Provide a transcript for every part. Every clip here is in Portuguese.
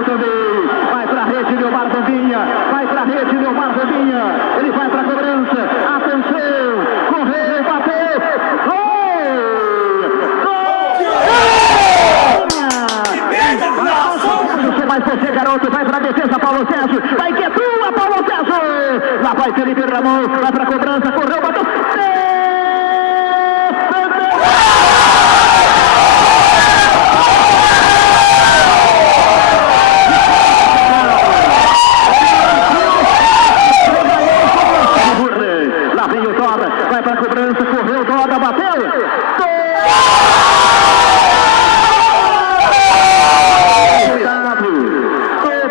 Vai pra rede, Neomar Bandinha. Vai pra rede, Neomar Bandinha. Ele vai pra cobrança. Atenção. Correu, bateu. Gol! Vai você, garoto. Vai pra defesa, Paulo Sérgio. Vai que é tua, Paulo Sérgio. Lá vai Felipe Ramon. Vai pra cobrança. Correu, bateu. Vai para a cobrança, correu, Doda, bateu!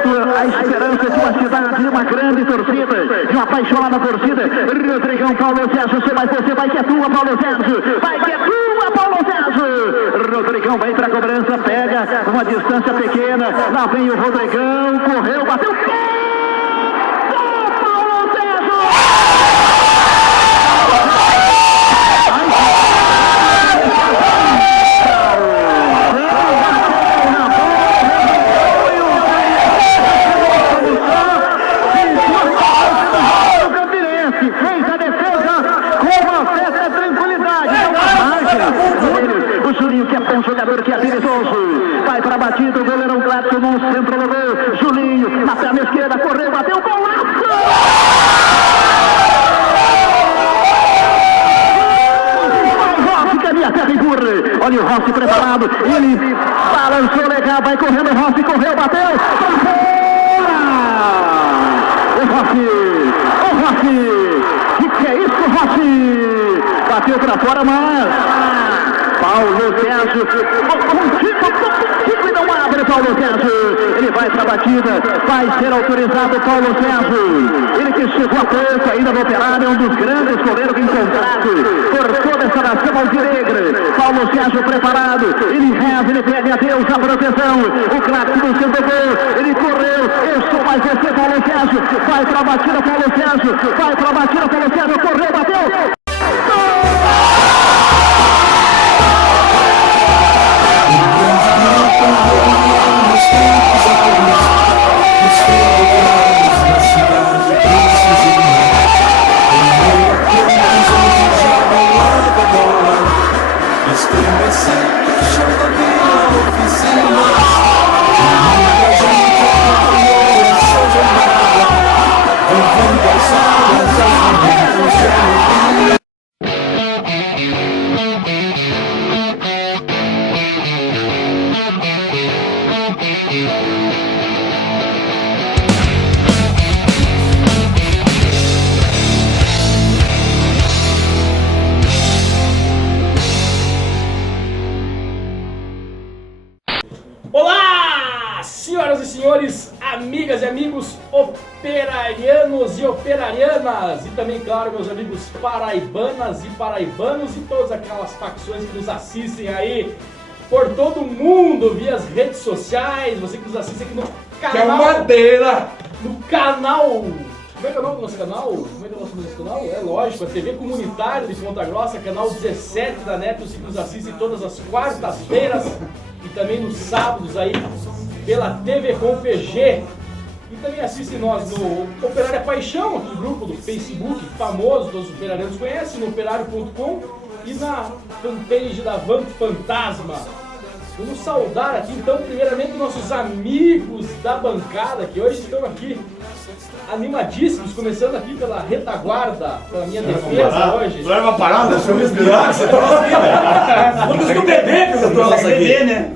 Toda a esperança de uma cidade, de uma grande torcida, de uma apaixonada torcida. Rodrigão, Paulo Sérgio, você vai que é tua, Paulo Sérgio! Vai que é tua, Paulo Sérgio! Rodrigão vai para a cobrança, pega uma distância pequena. Lá vem o Rodrigão, correu, bateu! Paulo Sérgio! O Julinho, que é bom jogador, que é habilidoso. Vai para a batida, o goleirão Gladson no centro do gol. Julinho, na perna esquerda, correu, bateu, golaço! Olha o Rossi preparado, ele balançou legal, vai correndo, o Rossi correu, bateu, pra fora! O Rossi, que é isso, Rossi? Bateu pra fora, mas Paulo Sérgio, e não abre, Paulo Sérgio, ele vai para a batida, vai ser autorizado Paulo Sérgio, ele que chegou há pouco ainda no Operário, é um dos grandes goleiros encontrados por toda essa nação alvinegra. Paulo Sérgio preparado, ele reza, ele pede a Deus a proteção, o craque do centro gol, ele correu, eu sou mais você, Paulo Sérgio, vai para a batida, Paulo Sérgio, vai para a batida, Paulo Sérgio, correu, bateu! Olá, senhoras e senhores, amigas e amigos operarianos e operarianas e também, claro, meus amigos paraibanas e paraibanos e todas aquelas facções que nos assistem aí por todo mundo via as redes sociais, você que nos assiste aqui no canal... Que é madeira! No canal... Como é que é o nome do nosso canal? Como é que é o nome do nosso canal? É lógico, a TV Comunitária de Ponta Grossa, canal 17 da NET, você que nos assiste todas as quartas-feiras e também nos sábados aí pela TV Com PG. E também assiste nós no Operária Paixão, aquele grupo do Facebook famoso, todos os operarianos conhecem, no operário.com e na fanpage da Van Fantasma. Vamos saudar aqui então primeiramente nossos amigos da bancada que hoje estão aqui animadíssimos, começando aqui pela retaguarda, pela minha defesa hoje. Não era uma parada? Deixa eu respirar, você tá aqui, velho. Vamos com o bebê que eu tô aqui, né?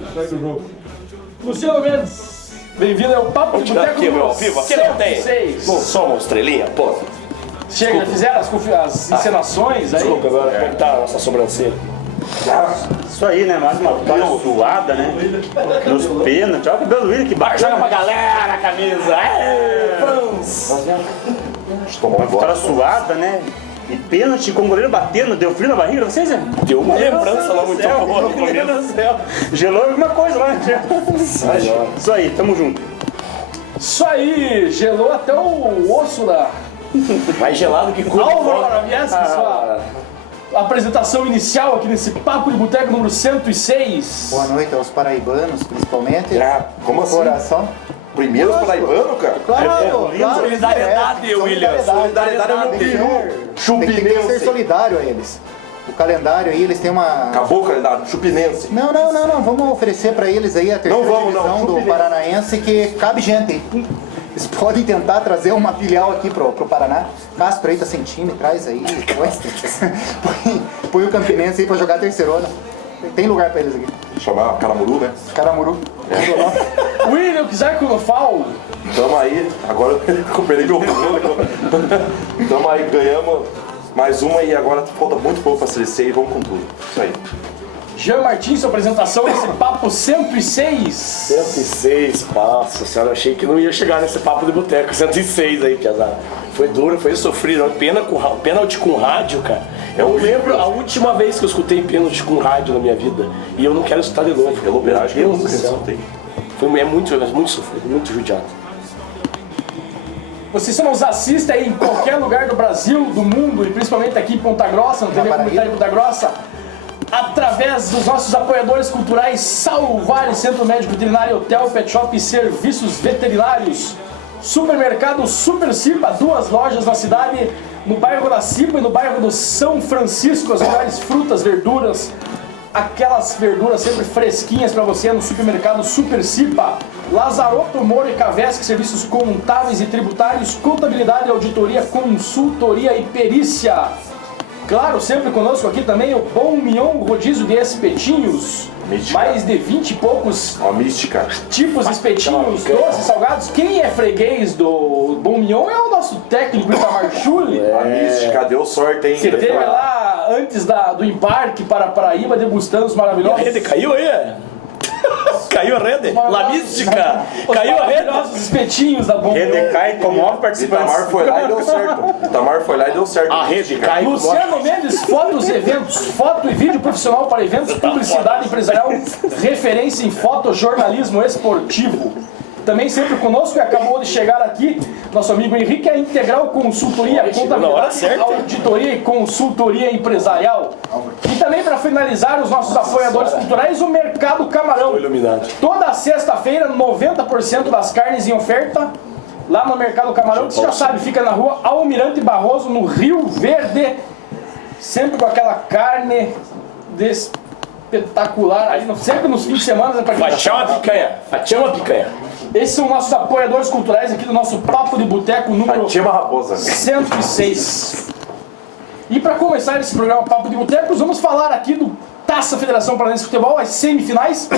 Luciano Mendes, bem-vindo ao Papo de Boteco aqui, meu ao vivo, aqui não tem. 106. Não sou uma estrelinha, pô. Chega, já fizeram as encenações aí? Desculpa, agora como é que tá a nossa sobrancelha? Isso aí, né? Mais uma vitória suada, né? Nos pênaltis. Olha o cabelo do Willian, que bacana. Joga pra galera a camisa. Uma vitória suada, né? E pênalti com o goleiro batendo, deu frio na barriga, vocês? Deu uma lembrança lá muito boa no Meu Deus do céu. Gelou alguma coisa lá. Isso aí, tamo junto. Isso aí, gelou até o osso da Mais gelado que cu. Álvaro Araviesca, sua apresentação inicial aqui nesse Papo de Boteco número 106. Boa noite aos paraibanos, principalmente. Como do assim? coração. Primeiros paraibano, cara? Claro. Solidariedade, William. Solidariedade é o meu peru. Tem que ser Chupinense. solidário a eles. O calendário aí, eles têm uma... Acabou o calendário, chupinense. Não. Vamos oferecer pra eles aí a terceira divisão do Paranaense, que cabe gente aí. Eles podem tentar trazer uma filial aqui pro Paraná. Castro aí tá sem time, traz aí. Põe o Campinense aí pra jogar terceirona. Tem lugar pra eles aqui. Chamar Caramuru, né? Caramuru. William Kizarkunofal. Tamo aí, agora eu recuperei meu fôlego. Tamo aí, ganhamos mais uma e agora falta muito pouco pra Série C e vamos com tudo. Isso aí. Jean Martins, sua apresentação nesse papo 106. 106, nossa senhora, eu achei que não ia chegar nesse papo de boteco. 106 aí, piazada. Foi duro, foi sofrido. Pênalti com rádio, cara. Eu lembro a última vez que eu escutei pênalti com rádio na minha vida. E eu não quero escutar de novo. Pelo menos, acho que eu nunca escutei. É muito sofrido, muito judiado. Vocês nos assistem aí em qualquer lugar do Brasil, do mundo, e principalmente aqui em Ponta Grossa, no TV Comunitária de Ponta Grossa, através dos nossos apoiadores culturais Salvares, Centro Médico Veterinário, Hotel, Pet Shop e Serviços Veterinários. Supermercado Super Cipa, 2 lojas na cidade, no bairro da Cipa e no bairro do São Francisco, as melhores frutas, verduras, aquelas verduras sempre fresquinhas para você no supermercado Super Cipa. Lazaroto, Moro e Cavesc, serviços contábeis e tributários, contabilidade, auditoria, consultoria e perícia. Claro, sempre conosco aqui também o Bom Mion, rodízio de espetinhos. Mística. Mais de 20 e poucos Ó, mística. tipos de espetinhos, doces, salgados. Quem é freguês do Bom Mion é o nosso técnico Itamar Schulli. A mística deu sorte, hein? Você teve lá antes do embarque para Paraíba degustando os E a maravilhosos. rede caiu aí? Caiu a rede? La mística! Os Caiu a rede? maravilhosos espetinhos da Bom Mion. Rede cai, comove participantes. Itamar foi lá e deu certo. Itamar foi lá e deu certo. A rede cai. Luciano Mendes, fotos e eventos, foto e vídeo profissional para eventos, publicidade empresarial, referência em fotojornalismo esportivo. Também sempre conosco e acabou de chegar aqui nosso amigo Henrique, a Integral Consultoria, chegou na hora Contabilidade, certa. Auditoria e Consultoria Empresarial. E também para finalizar os nossos apoiadores culturais, o Mercado Camarão. Iluminado. Toda sexta-feira, 90% das carnes em oferta lá no Mercado Camarão, que você já sabe, fica na rua Almirante Barroso, no Rio Verde. Sempre com aquela carne espetacular, aí sempre nos fins de semana. Fatiar uma picanha. Fatiar uma picanha. Esses são nossos apoiadores culturais aqui do nosso Papo de Boteco número Fatima Raposa. 106. E para começar esse programa Papo de Boteco, vamos falar aqui do Taça Federação Paranaense de Futebol, as semifinais.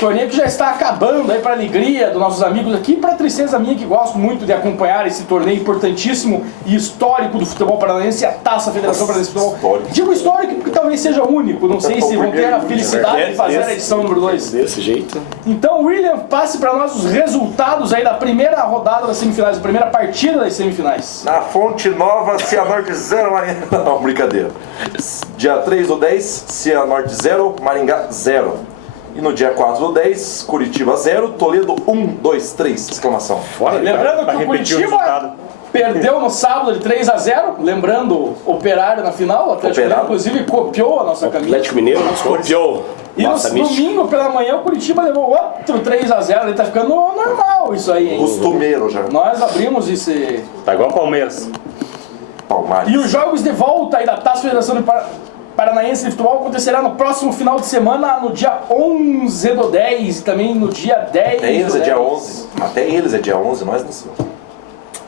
Torneio que já está acabando aí para alegria dos nossos amigos aqui, para tristeza minha que gosto muito de acompanhar esse torneio importantíssimo e histórico do futebol paranaense, a Taça Federação Paranaense de Futebol. Histórico. Digo histórico porque talvez seja único, não sei se vão ter a felicidade de fazer a edição número 2. Desse jeito. Então, William, passe para nós os resultados aí da primeira rodada das semifinais, da primeira partida das semifinais. Na Fonte Nova, Cianorte 0, Maringá. Não, brincadeira. Dia 3 do 10, Cianorte 0, Maringá 0. E no dia 4 do 10, Curitiba 0, Toledo 1, 2, 3, exclamação. Lembrando pra que o repetir o Curitiba resultado. perdeu no sábado de 3-0, lembrando o Operário na final, o Atlético Mineiro inclusive copiou a nossa camisa. Atlético Mineiro copiou. E no Nossa, mística. domingo pela manhã o Curitiba levou outro 3-0, ele tá ficando normal isso aí, hein? Costumeiro já. Nós abrimos esse... Tá igual o Palmeiras. Palmares. E os jogos de volta aí da Taça Federação de Paranaense de Futebol acontecerá no próximo final de semana, no dia 11 do 10 e também no dia 10 Até eles do é dia 10. 11. Até eles é dia 11, nós não sei.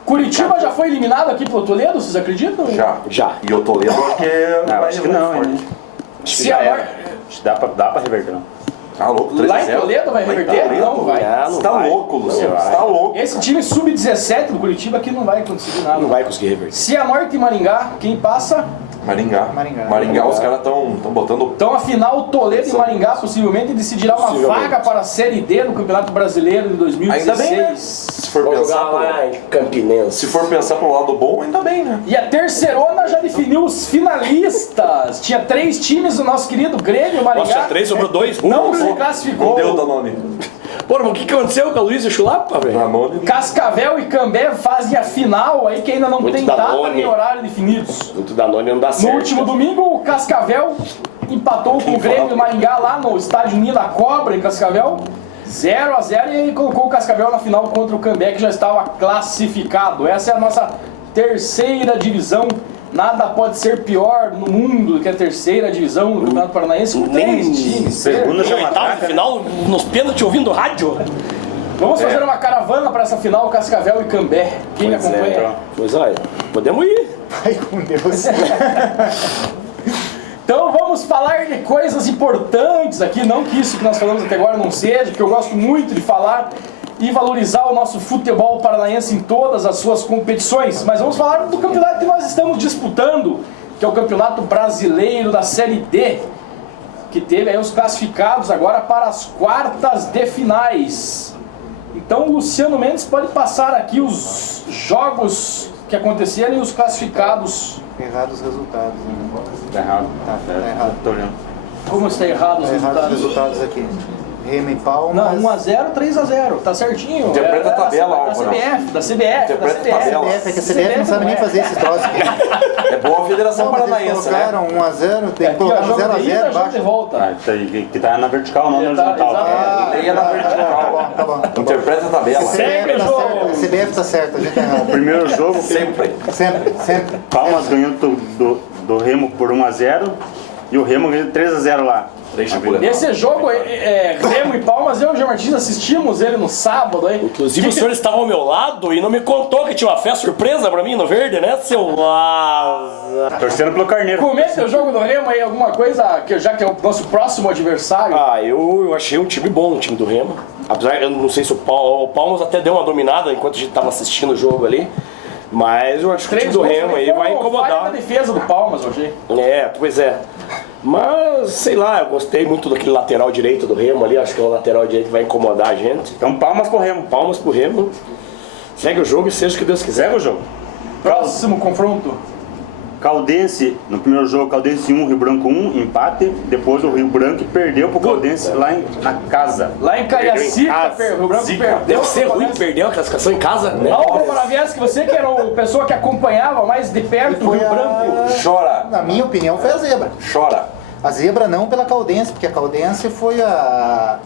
Curitiba já foi eliminado aqui pelo Toledo, vocês acreditam? Já. E o Toledo acho que Não, acho que não, forte. hein? Acho que já era. Acho que dá pra reverter, não. Tá louco, 3 Lá em Toledo vai reverter? Não vai. Você tá louco, Luciano. Você tá louco. Esse time sub-17 do Curitiba aqui não vai conseguir nada. Não vai conseguir reverter. Cianorte e Maringá, quem passa? Maringá, os caras estão botando. Então a final Toledo e Maringá possivelmente decidirá uma vaga para a Série D do Campeonato Brasileiro de 2016. Ainda bem, né? Se for Vamos pensar jogar lá em Campinense. Se for pensar pro lado bom, ainda bem, né? E a terceirona já definiu os finalistas. Tinha 3 times do nosso querido Grêmio, Maringá. Nossa, 3 sobrou 2. Não se classificou. Não deu Danone. Pô, mas o que aconteceu com a Luísa Chulapa, velho? Danone. Cascavel e Cambé fazem a final aí que ainda não Muito tem da data None. nem horário definidos. Muito Danone não dá certo. No último domingo, o Cascavel empatou com o Grêmio e Maringá lá no estádio Ninho da Cobra, em Cascavel. 0-0 e ele colocou o Cascavel na final contra o Cambé, que já estava classificado. Essa é a nossa terceira divisão. Nada pode ser pior no mundo do que a terceira divisão do Campeonato Paranaense com 3 times. Segunda já Oitavo de final, nos pênaltis ouvindo rádio. Vamos fazer uma caravana para essa final, Cascavel e Cambé. Quem me acompanha? Pois olha, podemos ir. Ai, com Deus. Então vamos falar de coisas importantes aqui, não que isso que nós falamos até agora não seja, porque eu gosto muito de falar e valorizar o nosso futebol paranaense em todas as suas competições. Mas vamos falar do campeonato que nós estamos disputando, que é o Campeonato Brasileiro da Série D, que teve aí os classificados agora para as quartas de finais. Então o Luciano Mendes pode passar aqui os jogos que aconteceram e os classificados. Errados os resultados, né? Tá errado. Tá errado. Tô olhando. Como está errado os Tá errado os resultados? resultados aqui. Remo e Palmas. Não, 1-0, 3-0, tá certinho. Interpreta a tabela, da Álvaro. CBF, da CBF, Interpreta a tabela. CBF, é que a CBF não sabe nem fazer esse troço aqui. É boa a Federação Não, mas eles Paranaense, né? colocaram 1-0, tem que Aqui, ó, colocar jogo de 0-0 ida, jogo de embaixo. volta. Ah, isso aí, que tá na vertical, não na Ele tá- horizontal. exatamente. Leia na vertical. Tá bom. Interpreta a tabela. Segue o jogo. A CBF tá certa, a gente tá errado. Primeiro jogo, Sempre. Sempre. Palmas ganhou do Remo por 1-0 e o Remo ganhou 3-0 lá. Esse jogo, Remo e Palmas, eu e o Jean Martins assistimos ele no sábado aí. Inclusive o senhor estava ao meu lado e não me contou que tinha uma festa surpresa pra mim no Verde, né, seu Laza? Torcendo pelo Carneiro. Comece o jogo do Remo aí, alguma coisa, já que é o nosso próximo adversário. Eu achei um time bom, o time do Remo. Apesar, eu não sei se o Palmas até deu uma dominada enquanto a gente estava assistindo o jogo ali. Mas eu acho que o time do Remo aí vai incomodar. A defesa do Palmas, eu achei. Pois é. Mas, sei lá, eu gostei muito daquele lateral direito do Remo ali. Acho que é o lateral direito que vai incomodar a gente. Então palmas pro Remo. Palmas pro Remo. Segue o jogo e seja o que Deus quiser. Segue o jogo. Próximo confronto. Caldense, no primeiro jogo, Caldense 1, Rio Branco 1, empate. Depois o Rio Branco perdeu pro Caldense lá na casa. Lá em Cariacica, Perdeu em casa. o Rio Branco perdeu. Deve ser ruim perder a classificação em casa, né? Álvaro Moravieschi, você que era a pessoa que acompanhava mais de perto o Foi Rio Branco. Chora. Na minha opinião, foi a zebra. Chora. A zebra não pela Caldense, porque a Caldense foi a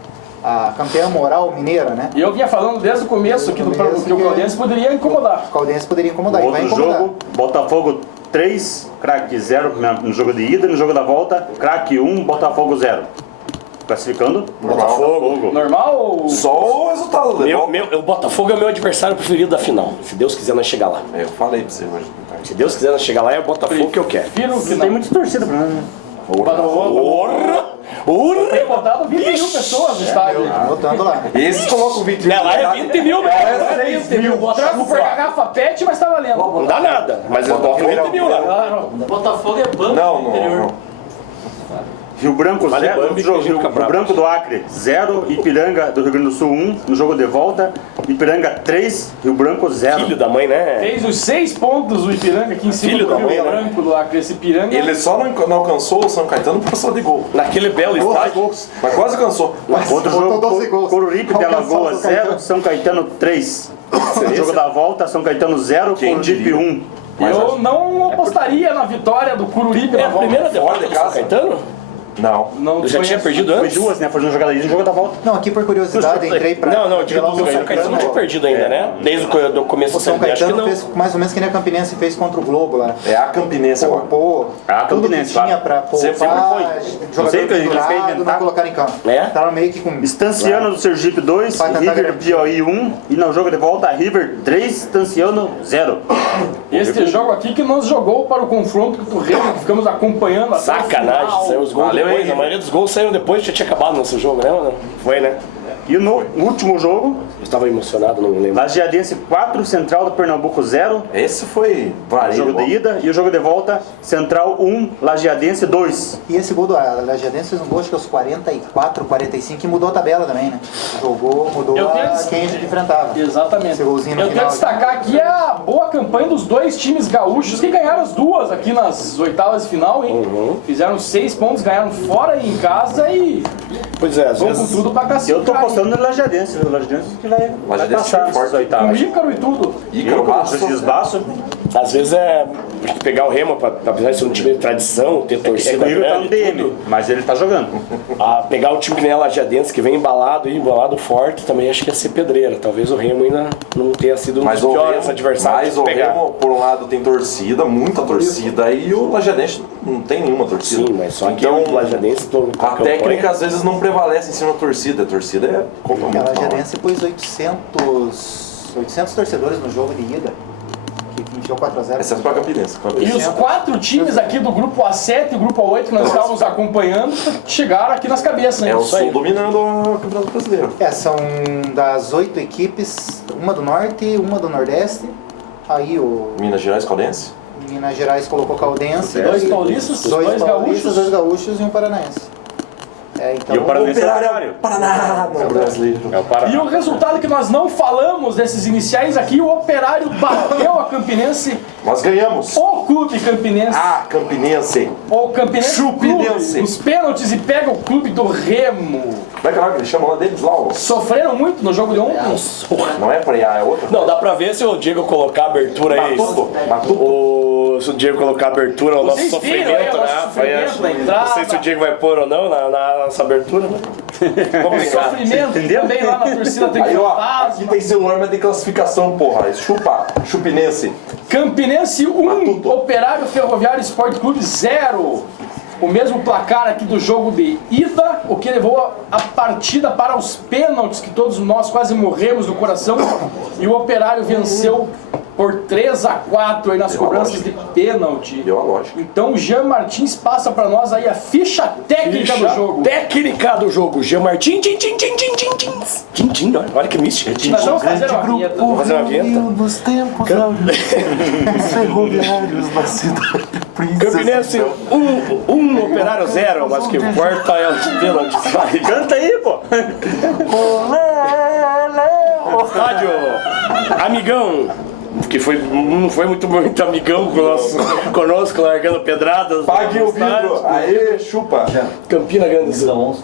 campeã moral mineira, né? E eu vinha falando desde o começo aqui do programa que o Caldense poderia incomodar. A Caldense poderia incomodar, e vai Outro incomodar. jogo, Botafogo 3, Craque 0 no jogo de ida. No jogo da volta, Craque 1, Botafogo 0. Classificando? Botafogo. Normal ou... Só o resultado do O Botafogo é o meu adversário preferido da final. Se Deus quiser nós chegar lá. Eu falei pra você hoje. Se Deus quiser nós chegar lá, é o Botafogo que eu quero. Prefiro que Tem não. muita torcida pra nós, né? Tem botado 20 mil pessoas no estádio. Botando lá. Esses colocam 20 mil. Lá é 20 mil, Não é 20 mil. O troco foi garrafa pet, mas tá valendo. Não dá nada, mas eu boto 20 mil lá. Botafogo é banco Não. Rio Branco Vale 0, Bambi, Rio Cabral. Branco do Acre 0, Ipiranga do Rio Grande do Sul 1, no jogo de volta, Ipiranga 3, Rio Branco 0. Filho da mãe, né? Fez os 6 pontos o Ipiranga aqui em cima Filho do da Rio mãe, né? Branco do Acre. Esse Ipiranga... Ele só não alcançou o São Caetano por causa de gol. Naquele belo estádio. Mas quase alcançou. Outro Botou jogo, 12 gols. Coruripe de Alcançou Alagoas o São 0, São Caetano 3. No jogo da volta, São Caetano 0, Quem Coruripe diria? 1. Eu não apostaria na vitória do Cururipe É na a volta. primeira derrota de do São casa. Caetano? Não. Não Eu já tinha desconheço. perdido Foi antes? duas, né? Foi uma jogada ida e um jogo da volta. Não, aqui por curiosidade, entrei pra... Não, eu digo pela do São Caetano não tinha perdido ainda, né? Desde o começo O do São Série B, acho que Caetano não. fez mais ou menos que nem a Campinense fez contra o Globo lá. É a Campinense agora. Poupou A tudo que Campinense, tinha claro. pra Sempre poupar, foi. jogador Sempre que eles querem pendurado, inventar. não colocar em campo. É? Tava meio que com... Estanciano do Sergipe 2, Vai tentar River garantir. Piauí 1 e no jogo de volta River 3, Estanciano 0. Este jogo aqui que nos jogou para o confronto do Remo, que ficamos acompanhando até o Sacanagem, final. saiu os gols Valeu, depois. hein, A maioria dos gols saíram depois, já tinha acabado o nosso jogo, né? Mano? Foi, né? E no último jogo, Eu estava emocionado, não me lembro. Lajeadense 4, Central do Pernambuco 0. Esse foi O jogo de ida e o jogo de volta, Central 1, Lajeadense 2. E esse gol do Lajeadense fez um gol acho que aos 44, 45, que mudou a tabela também, né? Jogou, mudou Eu tenho- quem a gente enfrentava. Exatamente. Esse golzinho no Eu quero final. destacar aqui a boa campanha dos dois times gaúchos que ganharam as duas aqui nas oitavas de final, hein? Fizeram 6 pontos, ganharam fora e em casa e Pois é, às vão com vezes... tudo pra Eu classificar. tô apostando no Lajeadense, o Lajeadense que vai Lajeadense passar forte. essas Com oitavas. Ícaro e tudo. Ícaro Basso. Esses Baço. Às vezes Porque pegar o Remo, apesar de ser um time de tradição, ter torcida O Igor tá no grande, DM, mas ele tá jogando. pegar o time que nem a Lajadense, que vem embalado forte, também acho que ia ser pedreira. Talvez o Remo ainda não tenha sido um dos piores adversários. Mas o Remo, por um lado, tem torcida, muita torcida, e o Lajadense não tem nenhuma torcida. Sim, mas só que então, o Lajadense... a técnica às vezes não prevalece em cima da torcida. A torcida é A completamente mal. Lajadense pôs 800 torcedores no jogo de ida, que enfiou 4-0. Exceto para a Campinense. E os 4 times aqui do grupo A7 e o grupo A8 que nós estávamos acompanhando chegaram aqui nas cabeças, né? É o Isso aí. Sul dominando o Campeonato Brasileiro. São das 8 equipes, uma do Norte, uma do Nordeste. Aí o Minas Gerais, Caldense. Minas Gerais colocou Caldense. 2 paulistas, 2 gaúchos. 2 gaúchos e um paranaense. Então, E o Paranense é o Operário. Paraná, não é brasileiro. É o Paraná. E o resultado que nós não falamos desses iniciais aqui, o Operário bateu a Campinense, Nós ganhamos. o clube campinense, Campinense. o Campinense Chupinense. Clube, os pênaltis e pega o clube do Remo. Como é que é o nome que eles chamam lá deles lá? Sofreram muito no jogo de ontem. Não é Preá, é outra? Não, dá pra ver se o Diego colocar a abertura aí. Se o Diego colocar a abertura, o nosso Vocês viram aí sofrimento, o nosso né? sofrimento na entrada. Não sei se o Diego vai pôr ou não na nossa abertura, né? Vamos brincar. Sofrimento também lá na torcida tem Aí, ó, fantasma. aqui tem seu norma de classificação, porra. Chupinense. Campinense 1, Matuto. Operário Ferroviário Esporte Clube 0. O mesmo placar aqui do jogo de ida, o que levou a partida para os pênaltis, que todos nós quase morremos do coração. E o Operário venceu por 3-4 aí nas cobranças de pênalti. Deu a lógica. Então o Jean Martins passa para nós aí a ficha técnica do jogo. Técnica do jogo. Jean Martins. Olha que mística. Nós vamos fazer uma vinheta. Vamos fazer uma vinheta. Nos tempos os ferroviários da cidade. Campinense 1, Operário 0, mas que importa é os pênaltis. Vai. Canta aí, pô. Rádio Amigão, que não foi muito amigão conosco, largando pedradas. Pague o estádio. vidro. Aê, chupa. Campina Grande.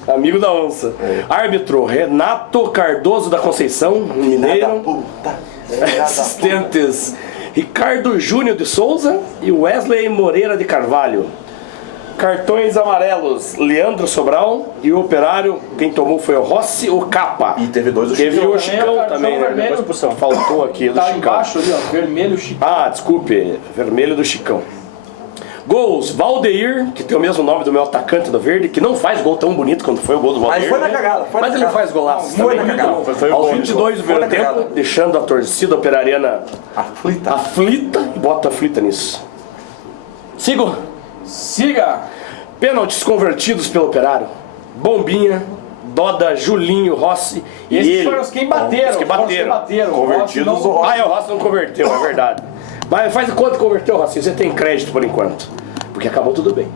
Amigo da onça. Árbitro Renato Cardoso da Conceição, mineiro. Assistentes Ricardo Júnior de Souza e Wesley Moreira de Carvalho. Cartões amarelos, Leandro Sobral e o Operário, quem tomou foi o Rossi, o Capa. E teve 2 do Teve Chicão. o Chicão Cartão também, né? vermelho. Depois expulsão. Faltou aqui do Tá Chicão. embaixo ali, ó, vermelho Chicão. Ah, desculpe, vermelho do Chicão. Gols, Valdeir, que tem o mesmo nome do meu atacante do Verde, que não faz gol tão bonito quanto foi o gol do Valdeir. Mas foi na cagada. Foi na Mas ele cagada. faz golaço Foi também. na cagada. Foi o Aos gol, 22 do foi na primeiro tempo, cagada. deixando a torcida operariana Aflita. aflita, bota aflita nisso. Sigo. Siga! Pênaltis convertidos pelo Operário. Bombinha, Doda, Julinho, Rossi e Esses ele. foram os que bateram. Os que bateram. Convertidos, Rossi não- o Rossi. Ah, o Rossi não converteu, é verdade. Mas faz de quanto converteu, Rossi? Você tem crédito por enquanto. Porque acabou tudo bem.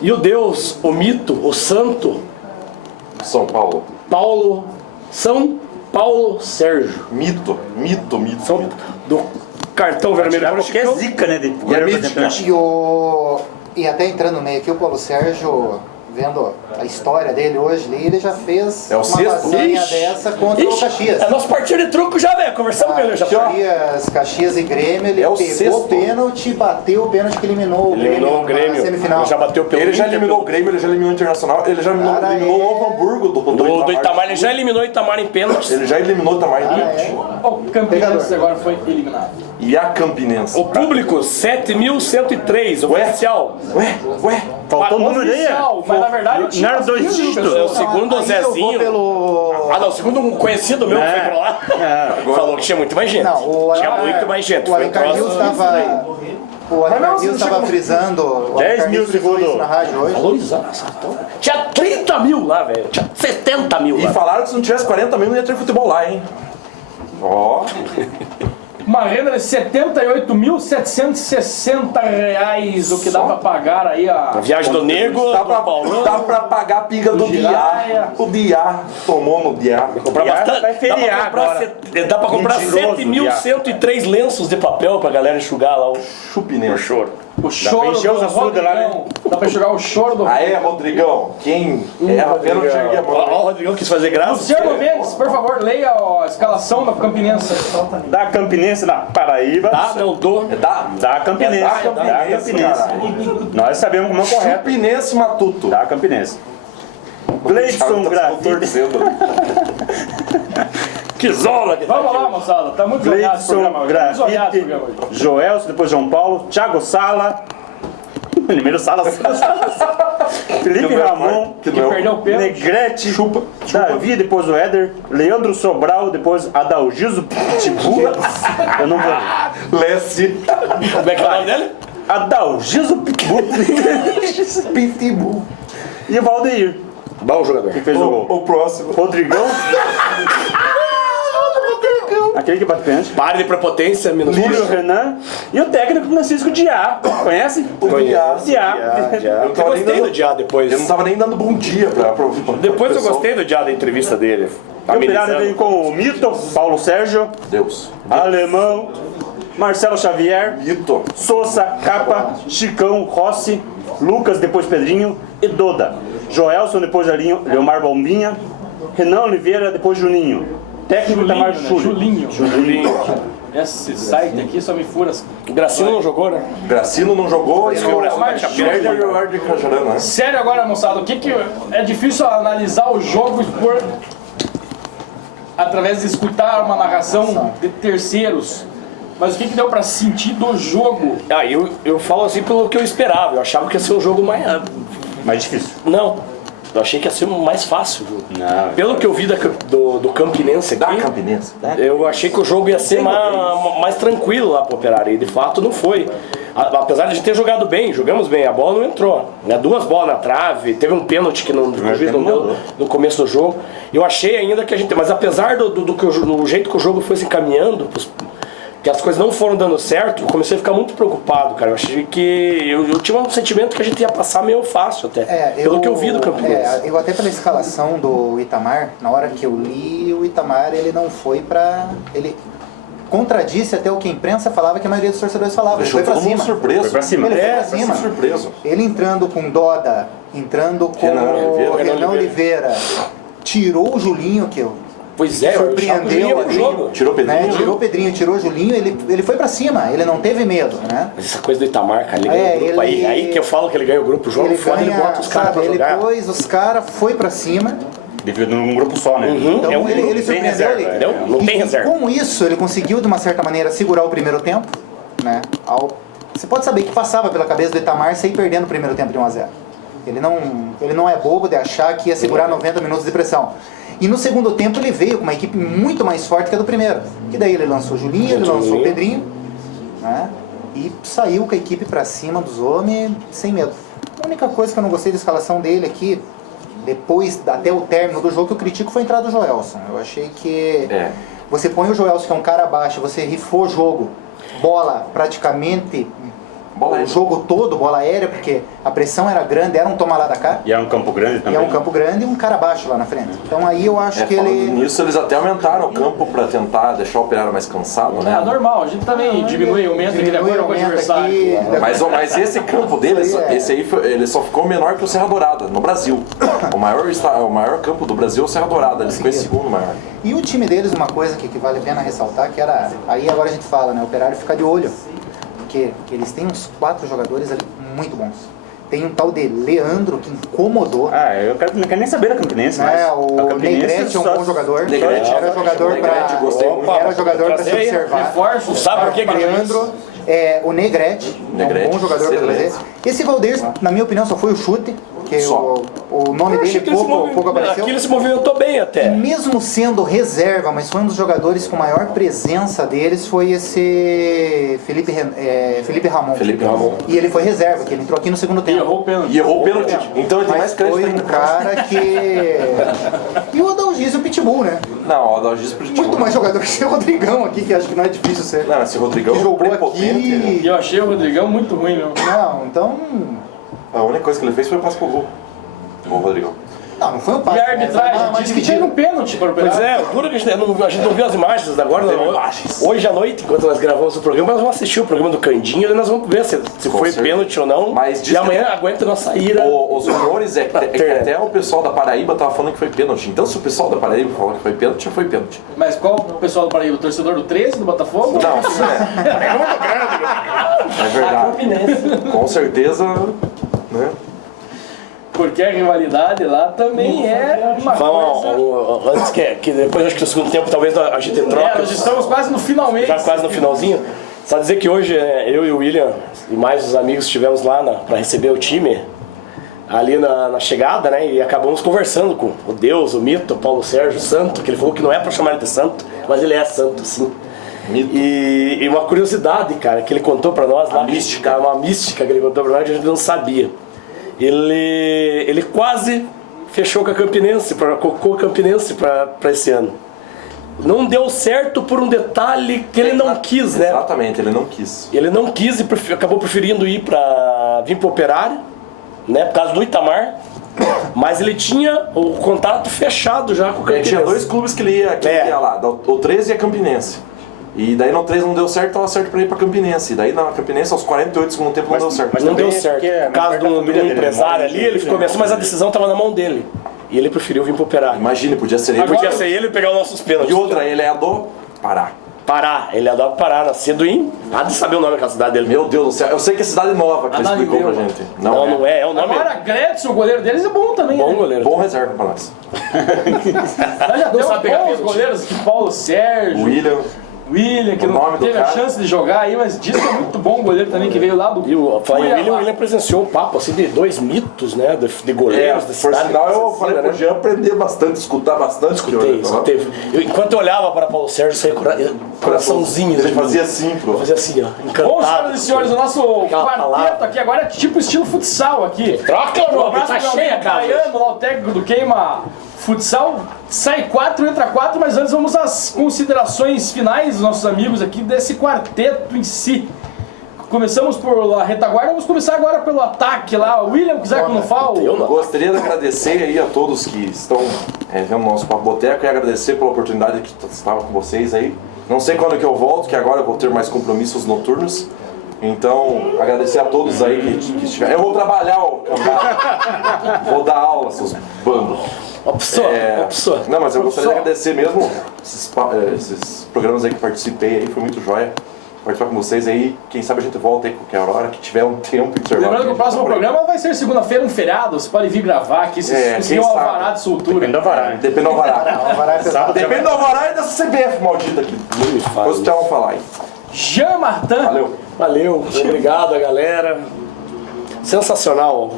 E o Deus, o mito, o santo, São Paulo. São Paulo Sérgio. Mito. São do cartão vermelho para o Qualquer Chicão. zica, né? De mítica. E até entrando no meio aqui, o Paulo Sérgio, vendo a história dele hoje, ele já fez É o uma sexto? façanha Ixi. dessa contra o Ixi, Caxias. é nosso partido de truco já, velho. Conversamos com ele já. Caxias e Grêmio, ele É o pegou sexto. o pênalti, bateu o pênalti que eliminou o Eliminou o na Grêmio. semifinal. Já bateu pelo Ele já Inter, eliminou o Grêmio, ele já eliminou o Internacional, ele já eliminou, Cara, eliminou é. o Novo Hamburgo do do Itamar. Ele já eliminou o Itamar em pênaltis. Ele já eliminou o Itamar em Ah, pênalti. O Campinense agora foi eliminado. E a Campinense. O público, 7.103, oficial. Ué. Faltou o número aí. Oficial, mas na verdade Não era 2 15 dígitos. pessoas. O segundo o Aí eu vou Zezinho. pelo... Ah, não, o segundo um conhecido meu que foi pra lá. Falou que tinha muito mais gente. Não, Tinha muito mais gente. O Foi um Alencar troço. News estava... O Alencar News estava frisando... o 10 Alencar mil News frisou segundos. isso na rádio hoje. Valorizando essa então. Tinha 30 mil lá, velho. Tinha 70 mil E lá. falaram que se não tivesse 40 mil não ia ter futebol lá, hein? Ó. Uma renda de R$ 78.760, o que dá pra pagar aí a... Viagem do Nego, Dá do pra, Paulão. dá pra pagar a pinga do Giraia. Diá. O Diá tomou no Diá. Comprar bastante. Vai feriar Dá pra comprar Mentiroso, 7.103 lenços de papel pra galera enxugar lá o Chupinense. choro. O choro encher os do açudes lá, né? Rodrigão. Dá pra jogar o choro do Aê, Rodrigão. Quem erra pênalti ergue a mão. Ó, o Rodrigão quis fazer graça. Luciano Mendes, por favor, leia a escalação da Campinense. Da Campinense, da Paraíba. Tá, não dou. É da Da Campinense. Da Campinense. Nós sabemos como é correto. Campinense Matuto. Da Campinense. Gleidson Grafite. Que zona que tá Vamos lá, aqui. moçada. Tá muito zoneado esse Gleidson programa. Muito zoneado esse Grafite. programa hoje. Joelson, depois João Paulo. Thiago Sala. Primeiro Sala. Felipe Ramon. Que Que não é perdeu o pênalti. Negrete, Davi, depois o Éder, Leandro Sobral, depois Adalgiso Pitbull. Eu não vou. Lessi. Como é que é o nome dele? Adalgiso Pitbull. Pitbull. E o Valdeir, Bom jogador. que fez o gol. O próximo. Rodrigão. Aquele que bate pênalti. Pare de prepotência, menos Júlio Renan. E o técnico Francisco Diá. Conhece? Conheço. Diá. Eu tava nem gostei dando- do Diá depois. Eu não tava nem dando bom dia pra Depois eu pessoal. gostei do Diá da entrevista dele. E o Pirata vem com o Mito, Paulo Sérgio, Deus. Alemão, Marcelo Xavier, Mito. Souza, Capa, Chicão, Rossi, Lucas, depois Pedrinho e Doda. Joelson, depois Alinho, Leomar Bombinha, Renan Oliveira, depois Juninho. Técnico Tamar Julinho, né? Júlio. Julinho. Esse site aqui só me fura as... O Gracino não jogou, né? Gracino não jogou e o Mas perde o lugar de Cajarana, né? sério agora, moçada, o que que... É difícil analisar o jogo por... através de escutar uma narração de terceiros. Mas o que que deu pra sentir do jogo? Ah, eu falo assim pelo que eu esperava. Eu achava que ia ser um jogo mais... Mais difícil. Não. Eu achei que ia ser mais fácil. Não. Pelo que eu vi do Campinense Da aqui, Campinense. eu achei que o jogo ia ser mais tranquilo lá pro Operário. E de fato não foi. Apesar de ter jogado bem, jogamos bem, a bola não entrou. Né? 2 bolas na trave, teve um pênalti que o juiz não deu no começo do jogo. Eu achei ainda que a gente... Mas apesar do jeito que o jogo foi se encaminhando, que as coisas não foram dando certo, eu comecei a ficar muito preocupado, cara. Eu achei que... Eu tinha um sentimento que a gente ia passar meio fácil até. Pelo que eu vi do Campinense. Eu até pela escalação do Itamar, na hora que eu li, o Itamar ele não foi pra... Ele contradisse até o que a imprensa falava, que a maioria dos torcedores falava. Ele Deixou foi pra todo mundo cima. surpreso. Foi pra cima. Ele foi pra Vai ser cima. surpreso. Ele entrando com Doda, entrando com Renan Renan Oliveira, tirou o Julinho, que eu Pois é, eu achava que o Julinho ia pro jogo. Tirou o Pedrinho. né, tirou o Pedrinho, tirou o Julinho, ele foi pra cima, ele não teve medo, né? Mas essa coisa do Itamar, cara, ele ganha o grupo aí que eu falo que ele ganha o grupo, o jogo Ele foda, ele ganha, bota os caras pra sabe, ele jogar. pôs os caras, foi pra cima, Devido num grupo só, né? então É um ele grupo, sem surpreendeu reserva, ele. entendeu? Não tem reserva. Com isso, ele conseguiu, de uma certa maneira, segurar o primeiro tempo, né? Você pode saber que passava pela cabeça do Itamar sair perdendo o primeiro tempo de 1-0. Ele não é bobo de achar que ia segurar 90 minutos de pressão. E no segundo tempo ele veio com uma equipe muito mais forte que a do primeiro. Que daí ele lançou o Julinho, ele lançou o Pedrinho, né? E saiu com a equipe pra cima dos homens sem medo. A única coisa que eu não gostei da escalação dele aqui, depois, até o término do jogo, que eu critico foi a entrada do Joelson. Eu achei que você põe o Joelson, que é um cara baixo, você rifou o jogo, bola praticamente... o jogo todo, bola aérea, porque a pressão era grande, era um toma lá da cá. E era um campo grande E também. é um campo grande e um cara baixo lá na frente. Então aí eu acho que Falando ele... nisso, eles até aumentaram o campo pra tentar deixar o Operário mais cansado, É né? normal, a gente também diminui, aumenta aqui de acordo com o adversário. Mas esse campo deles, Isso aí é. esse aí ele só ficou menor que o Serra Dourada, no Brasil. O maior campo do Brasil é o Serra Dourada, ele ficou em segundo maior. E o time deles, uma coisa que vale a pena ressaltar, que era... Aí agora a gente fala, né? O Operário fica de olho. Porque eles têm uns 4 jogadores ali muito bons. Tem um tal de Leandro que incomodou. Eu não quero nem saber da Campinense, Né? mas O a Campinense Negrete é um só- bom jogador. Negrete, Era jogador Negrete, gostei muito. para era jogador para se Trazer aí, observar. reforço. Sabe por que que Leandro, o Negrete, é um Negrete, bom jogador para trazer. excelente. Esse Valdez, na minha opinião, só foi o chute, que Só. o nome Eu achei dele que ele se pouco apareceu. aqui ele se movimentou bem até. Mesmo sendo reserva, mas foi um dos jogadores com maior presença deles, foi esse Felipe Ramon. Felipe Ramon. E ele foi reserva, que ele entrou aqui no segundo E tempo. errou o pênalti. E errou o pênalti. Então ele tem mais Mas crédito foi um ainda. cara que... E o Adalgis e o Pitbull, né? Não, o Adalgis Pitbull. Muito mais jogador que esse Rodrigão aqui, que acho que não é difícil ser. Não, esse Rodrigão Que jogou prepotente. aqui. E eu achei o Rodrigão muito ruim, meu. Não, então... A única coisa que ele fez foi passe pro gol. O Rodrigão. Não foi um E passe. a né? Foi arbitragem uma disse que tinha um pênalti para o Pois Operário. é, dura que a gente não viu as imagens agora. Hoje à noite, enquanto nós gravamos o programa, nós vamos assistir o programa do Candinho e nós vamos ver se foi certeza. pênalti ou não. Mas diz e amanhã aguenta nossa ira. Os rumores é que até o pessoal da Paraíba tava falando que foi pênalti. Então se o pessoal da Paraíba falou que foi pênalti, já foi pênalti. Mas qual o pessoal do Paraíba? O torcedor do 13, do Botafogo? Não, isso é verdade. Com certeza, né? Porque a rivalidade lá também é uma coisa... Antes que depois, acho que no segundo tempo, talvez a gente troque. Nós estamos quase no finalmente. Já quase no finalzinho. Só dizer que hoje eu e o William e mais os amigos estivemos lá para receber o time, ali na chegada, né? E acabamos conversando com o Deus, o mito, o Paulo Sérgio, o santo, que ele falou que não é para chamar ele de santo, mas ele é santo, sim. E uma curiosidade, cara, que ele contou para nós lá, uma mística que ele contou para nós que a gente não sabia. Ele quase fechou com a Campinense, com a Campinense para esse ano. Não deu certo por um detalhe que ele não quis, né? Exatamente, ele não quis. Ele não quis e acabou preferindo vir para o Operário, né? Por causa do Itamar. Mas ele tinha o contrato fechado já com o Campinense. Tinha dois clubes que ele ia lá, o 13 e a Campinense. E daí no 13 não deu certo, tava certo pra ir pra Campinense. E daí na Campinense, aos 48 do segundo tempo, não deu certo. Mas não deu certo. Por causa de um empresário ali, ele começou, mas a decisão estava na mão dele. E ele preferiu vir pro Operário. Imagina, podia ser ele. Podia ser ele e pegar os nossos pênaltis. E outra, ele é do Pará. Pará, ele é do Pará, nascido em... Há de saber o nome daquela cidade dele. Meu Deus do céu, eu sei que é cidade nova que ele explicou pra gente. Não é o nome. Agora, Gretson, o goleiro deles, é bom também. Bom né? goleiro. Bom reserva pra nós. Nós já temos bons goleiros aqui, Paulo Sérgio, William, que não teve a chance de jogar aí, mas diz que é muito bom o goleiro também, que veio lá do... E o William presenciou um papo assim de dois mitos, né, de goleiros da cidade. Por sinal, eu falei pro Jean aprender bastante, escutar bastante. Escutei. Enquanto eu olhava para Paulo Sérgio, saía coraçãozinho. Ele fazia assim, pô. Fazia assim, ó, encantado. Bom, senhoras e senhores, o nosso quarteto aqui agora é tipo estilo futsal aqui. Troca o nome, tá cheia a casa. Baiano, lá o técnico do Queima Futsal, sai 4, entra 4, mas antes vamos às considerações finais dos nossos amigos aqui desse quarteto em si. Começamos por a retaguarda, vamos começar agora pelo ataque lá. O William, quiser que não fale. Eu gostaria de agradecer aí a todos que estão vendo o nosso Papo Boteco e agradecer pela oportunidade que estava com vocês aí. Não sei quando que eu volto, que agora eu vou ter mais compromissos noturnos. Então, agradecer a todos aí que estiverem. Eu vou trabalhar, vou dar aula, seus bandos. Opção. Não, mas eu gostaria de agradecer mesmo esses programas aí que participei aí, foi muito joia participar com vocês aí. Quem sabe a gente volta aí qualquer hora, que tiver um tempo intervalo. Lembrando que o próximo programa vai ser segunda-feira, um feriado, você pode vir gravar aqui, se conseguir um alvará de soltura. Depende do alvará, né? Depende do alvará. Depende do alvará e dessa CBF maldita aqui. Depois o vamos falar aí. Jean Martin. Valeu, obrigado a galera. Sensacional.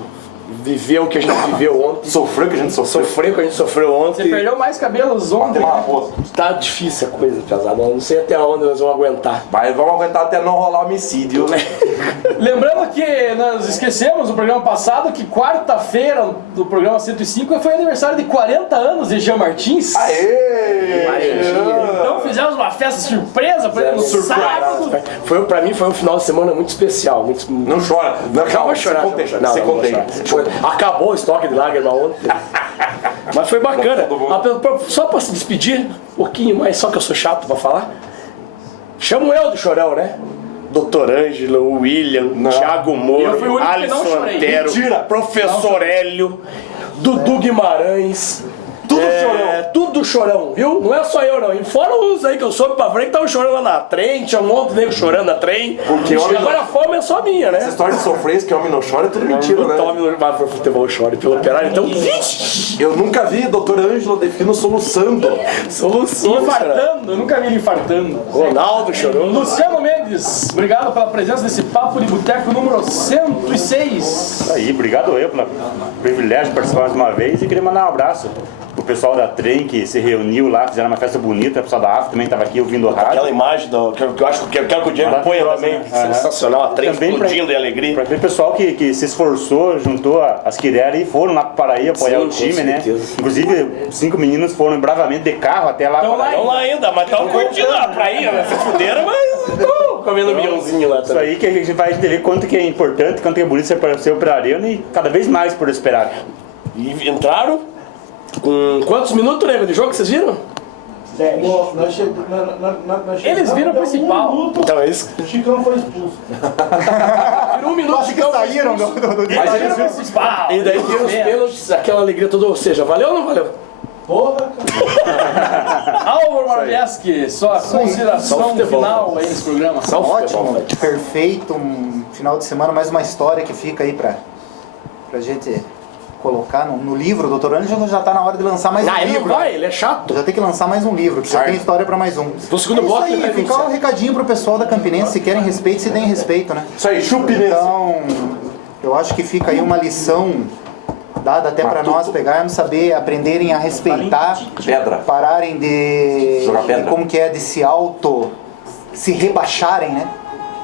Viver o que a gente viveu ontem. Sofreu o que a gente sofreu. Sofreu o que a gente sofreu ontem. Você perdeu mais cabelos ontem. Tá difícil a coisa, pesada. Não sei até onde nós vamos aguentar. Mas vamos aguentar até não rolar homicídio. Lembrando que nós esquecemos no programa passado que quarta-feira do programa 105 foi aniversário de 40 anos de Jean Martins. Aê! Então fizemos uma festa surpresa pra ele no sábado. Pra mim foi um final de semana muito especial. Não chora. Não, calma, chorar. Você contém. Acabou o estoque de lágrima ontem. Mas foi bacana. Só pra se despedir, um pouquinho mais, só que eu sou chato pra falar. Chamo eu do Chorão, né? Doutor Ângelo, William, Thiago Moro, Alisson Antero, Professor Hélio, Dudu Guimarães. Tudo chorão. Tudo chorão, viu? Não é só eu, não. E fora os aí que eu soube pra frente que estavam chorando lá na trem, tinha um monte de nego chorando na trem. Porque agora a fome é só minha, né? Essa história de sofrência que homem não chora é tudo mentira, né? Homem não pro futebol chora pelo Operário, então. Eu nunca vi Dr. Ângelo Defino soluçando. Infartando, eu nunca vi ele infartando. Ronaldo chorou. Luciano Mendes, obrigado pela presença nesse Papo de Boteco número 106. Aí, obrigado eu pelo privilégio de participar mais uma vez e queria mandar um abraço o pessoal da Trem que se reuniu lá, fizeram uma festa bonita, o pessoal da AF também estava aqui ouvindo o rádio. Aquela imagem que eu acho que eu quero que o Diego ponha também, sensacional, a Trem explodindo em alegria. Para aquele pessoal que se esforçou, juntou as quilheres e foram lá para Paraíba apoiar o time, né? Inclusive, 5 meninos foram bravamente de carro até lá. Estão lá ainda, mas estão curtindo a praia, né? Se fuderam, mas estão comendo milhãozinho lá também. Isso aí que a gente vai entender quanto que é importante, quanto que é bonito ser operariano e cada vez mais por esperar. E entraram Com quantos minutos, nego, de jogo que vocês viram? Eles viram o principal. Então é isso. O Chicão foi expulso. Por 1 minuto, Acho que saíram do Mas eles viram o principal. E daí viram os pênaltis, aquela alegria toda. Ou seja, valeu ou não valeu? Porra, cara. Álvaro Marveschi, sua consideração Só futebol, final aí nesse programa. Só o futebol, Ótimo, velho. perfeito, um final de semana, mais uma história que fica aí pra gente colocar no livro. O Dr. Ângelo já tá na hora de lançar mais um Ah, ele livro. não vai, ele é chato. Já tem que lançar mais um livro, que já tem história pra mais um. No segundo É bloco isso ele vai aí, ficar anunciar. um recadinho pro pessoal da Campinense, se querem respeito, se deem respeito, né? Isso aí, chupinense. Então, eu acho que fica aí uma lição dada até pra nós pegarmos, saber, aprenderem a respeitar, Pedra. pararem de Jogar pedra. como que é, de se rebaixarem, né?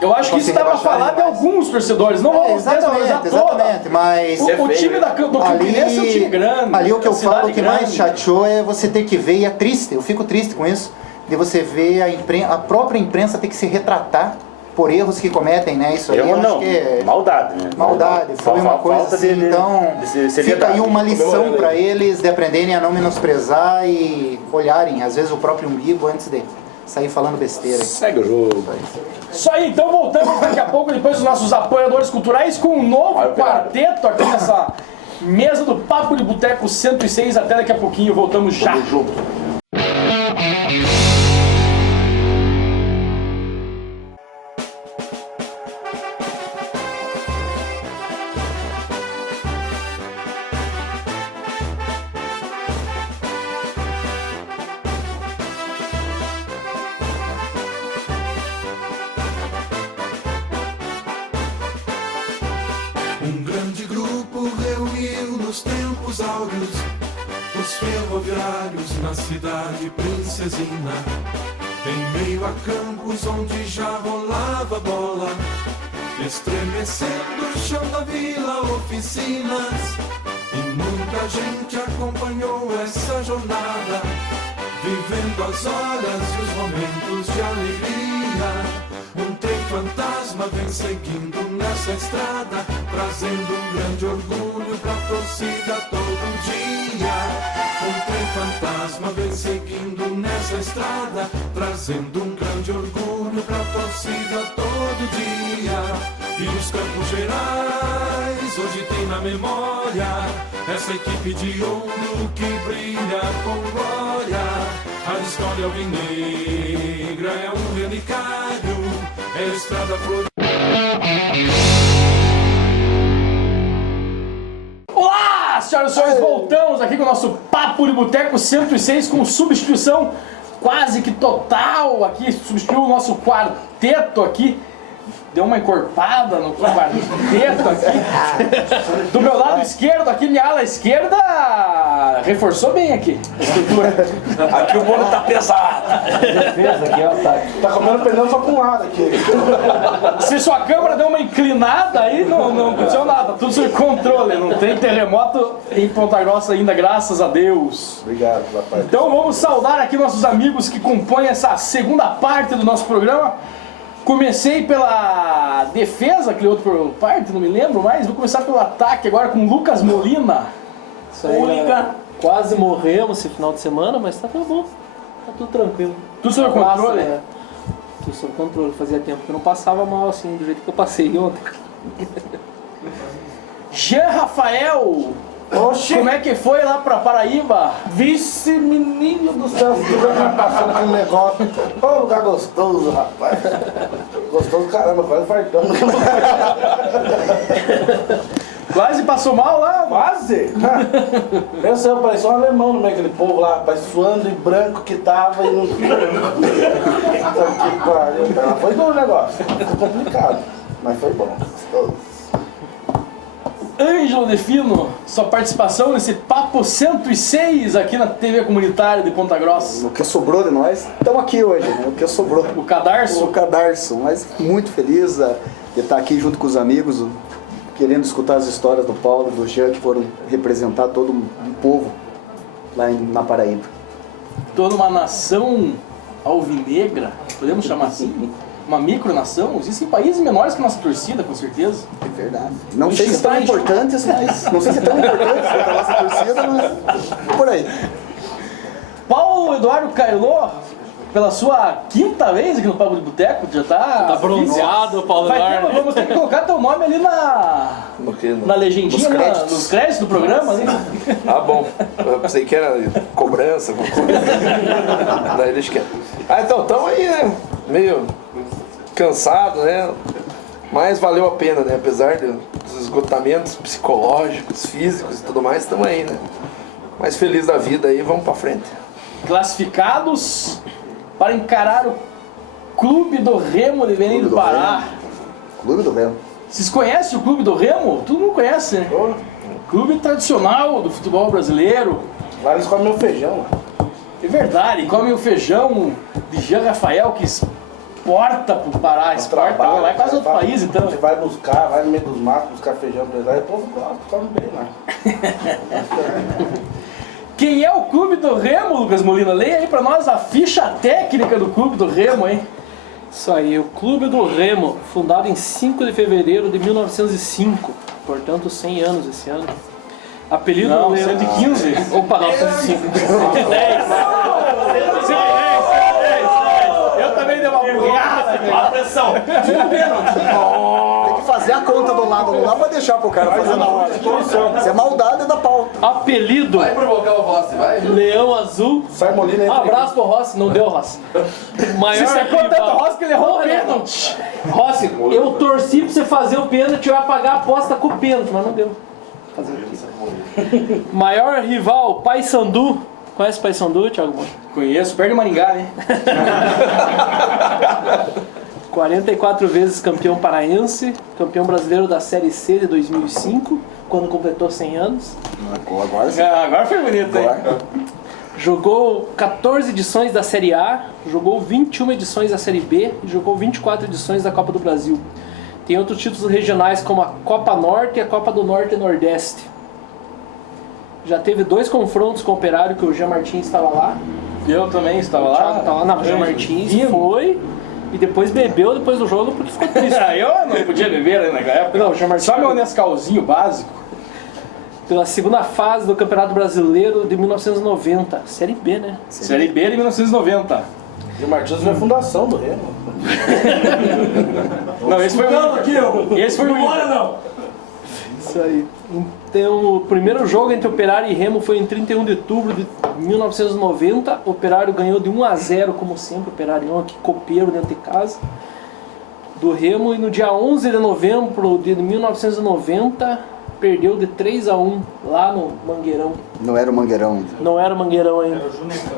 Eu acho que isso dá pra falar de alguns torcedores, não vamos desvalorizar Exatamente, mas O time do Campinense é um time grande. ali o que eu cidade falo que mais grande. chateou é você ter que ver, e é triste, eu fico triste com isso, de você ver a própria imprensa ter que se retratar por erros que cometem, né? Isso aí eu acho que é Maldade, né? maldade, foi uma coisa Falta assim, de então seriedade. fica aí uma lição Comemorando para aí. eles de aprenderem a não menosprezar e olharem, às vezes, o próprio umbigo antes de sair falando besteira. Segue o jogo. Isso aí, então voltamos daqui a pouco, depois dos nossos apoiadores culturais, com um novo quarteto aqui nessa mesa do Papo de Boteco 106. Até daqui a pouquinho, voltamos já. Um grande grupo reuniu nos tempos áureos os ferroviários na cidade princesina, em meio a campos onde já rolava bola, estremecendo o chão da vila, oficinas, e muita gente acompanhou essa jornada, vivendo as horas e os momentos de alegria. Um trem fantasma vem seguindo nessa estrada, trazendo um grande orgulho pra torcida todo dia. Um trem fantasma vem seguindo nessa estrada, trazendo um grande orgulho pra torcida todo dia. E os Campos Gerais hoje tem na memória essa equipe de ouro que brilha com glória. A história alvinegra é um relicário, é a estrada flor. Olá, senhoras e senhores, voltamos aqui com o nosso Papo de Boteco 106 com substituição quase que total aqui, substituiu o nosso quarteto aqui. Deu uma encorpada no quarteto aqui. Do meu lado esquerdo, aqui minha ala esquerda, reforçou bem aqui a estrutura. Aqui o bolo tá pesado. Tá comendo pneu só com um lado aqui. Se sua câmera deu uma inclinada aí, não aconteceu nada. Tudo sob controle. Não tem terremoto em Ponta Grossa ainda, graças a Deus. Obrigado, rapaz. Então vamos saudar aqui nossos amigos que compõem essa segunda parte do nosso programa. Comecei pela defesa, que outro parte, não me lembro mais. Vou começar pelo ataque agora com Lucas Molina. Isso aí, quase morremos esse final de semana, mas tá tudo bom. Tá tudo tranquilo. Tudo sob controle? É. Tudo sob controle. Fazia tempo que eu não passava mal assim, do jeito que eu passei ontem. Jean Rafael. Oxi. Como é que foi lá pra Paraíba? Vice menino do céu, se tiver me passando aquele negócio. Ô, lugar gostoso, rapaz. Gostoso caramba, quase fartando. Quase passou mal lá? Quase? Eu sei, eu parecia um alemão no meio daquele povo lá, rapaz, suando e branco que tava e não. Que pariu. Foi duro o negócio, foi complicado, mas foi bom, gostoso. Ângelo Defino, sua participação nesse Papo 106 aqui na TV Comunitária de Ponta Grossa. O que sobrou de nós, estamos aqui hoje, né? O que sobrou. O Cadarço. O Cadarço, mas muito feliz de estar aqui junto com os amigos, querendo escutar as histórias do Paulo, do Jean, que foram representar todo um povo lá na Paraíba. Toda uma nação alvinegra, podemos chamar assim? uma micronação, existem países menores que nossa torcida, com certeza. É verdade. Não sei se tão importantes, mas... Não sei se tão importantes quanto a nossa torcida, mas... Por aí. Paulo Eduardo Cailô, pela sua quinta vez aqui no Papo de Boteco, já tá bronzeado, Paulo Eduardo. Vamos ter que colocar teu nome ali na legendinha, nos créditos do programa. Ali. Ah, bom. Eu pensei que era cobrança, alguma coisa. Daí deixa quieto. Então, estamos aí, né? Meio cansado, né? Mas valeu a pena, né? Apesar dos esgotamentos psicológicos, físicos e tudo mais, estamos aí, né? Mais feliz da vida aí, vamos pra frente. Classificados para encarar o Clube do Remo de Belém do Pará. Clube do Remo. Vocês conhecem o Clube do Remo? Todo mundo conhece, né? Clube tradicional do futebol brasileiro. Lá eles comem o feijão. É verdade, comem o feijão de Jean Rafael que exporta pro Pará, exporta lá, é quase outro país então. Você vai buscar, vai no meio dos matos, buscar feijão pra eles lá, e o povo gosta, come bem lá. Quem é o Clube do Remo, Lucas Molina? Leia aí pra nós a ficha técnica do Clube do Remo, hein? Isso aí, o Clube do Remo, fundado em 5 de fevereiro de 1905, portanto 100 anos esse ano. Apelido Não, Leão... 115. Opa, não, 105. 110. Eu também dei uma burrada. Atenção! Tem que fazer a conta do lado, não dá pra deixar pro cara fazer na hora. Isso é maldade da pauta. Apelido Vai provocar o Rossi, vai. Leão Azul. Sai Molina aí. Um abraço pro Rossi, não deu Rossi. Maior Você secou tanto rival. Rossi que ele errou o pênalti. Rossi, eu torci pra você fazer o pênalti e eu ia pagar a aposta com o pênalti, mas não deu. Fazer o quê? Maior rival, Paysandu. Conhece Paysandu, Thiago? Conheço, perde o Maringá, né? 44 vezes campeão paraense, campeão brasileiro da Série C de 2005, quando completou 100 anos. Agora sim. Agora foi bonito, hein? Jogou 14 edições da Série A, jogou 21 edições da Série B e jogou 24 edições da Copa do Brasil. Tem outros títulos regionais como a Copa Norte e a Copa do Norte e Nordeste. Já teve 2 confrontos com o Operário, que o Jean Martins estava lá. Eu também estava O lá. Thiago estava lá, não, o Jean Martins foi e depois bebeu depois do jogo porque ficou triste. Eu não podia beber né, naquela época. Não, o Jean Martins Só meu Nescauzinho básico. pela segunda fase do Campeonato Brasileiro de 1990, Série B, né? Série B de 1990. E o Martins foi a fundação do Remo. Não, esse foi o Esse foi o não! Isso aí. Então, o primeiro jogo entre Operário e Remo foi em 31 de outubro de 1990. O Operário ganhou de 1-0, como sempre. O Operário aqui copeiro dentro de casa do Remo. E no dia 11 de novembro de 1990, perdeu de 3-1 lá no Mangueirão. Não era o Mangueirão ainda. Não era o Mangueirão ainda. Era o Junecão.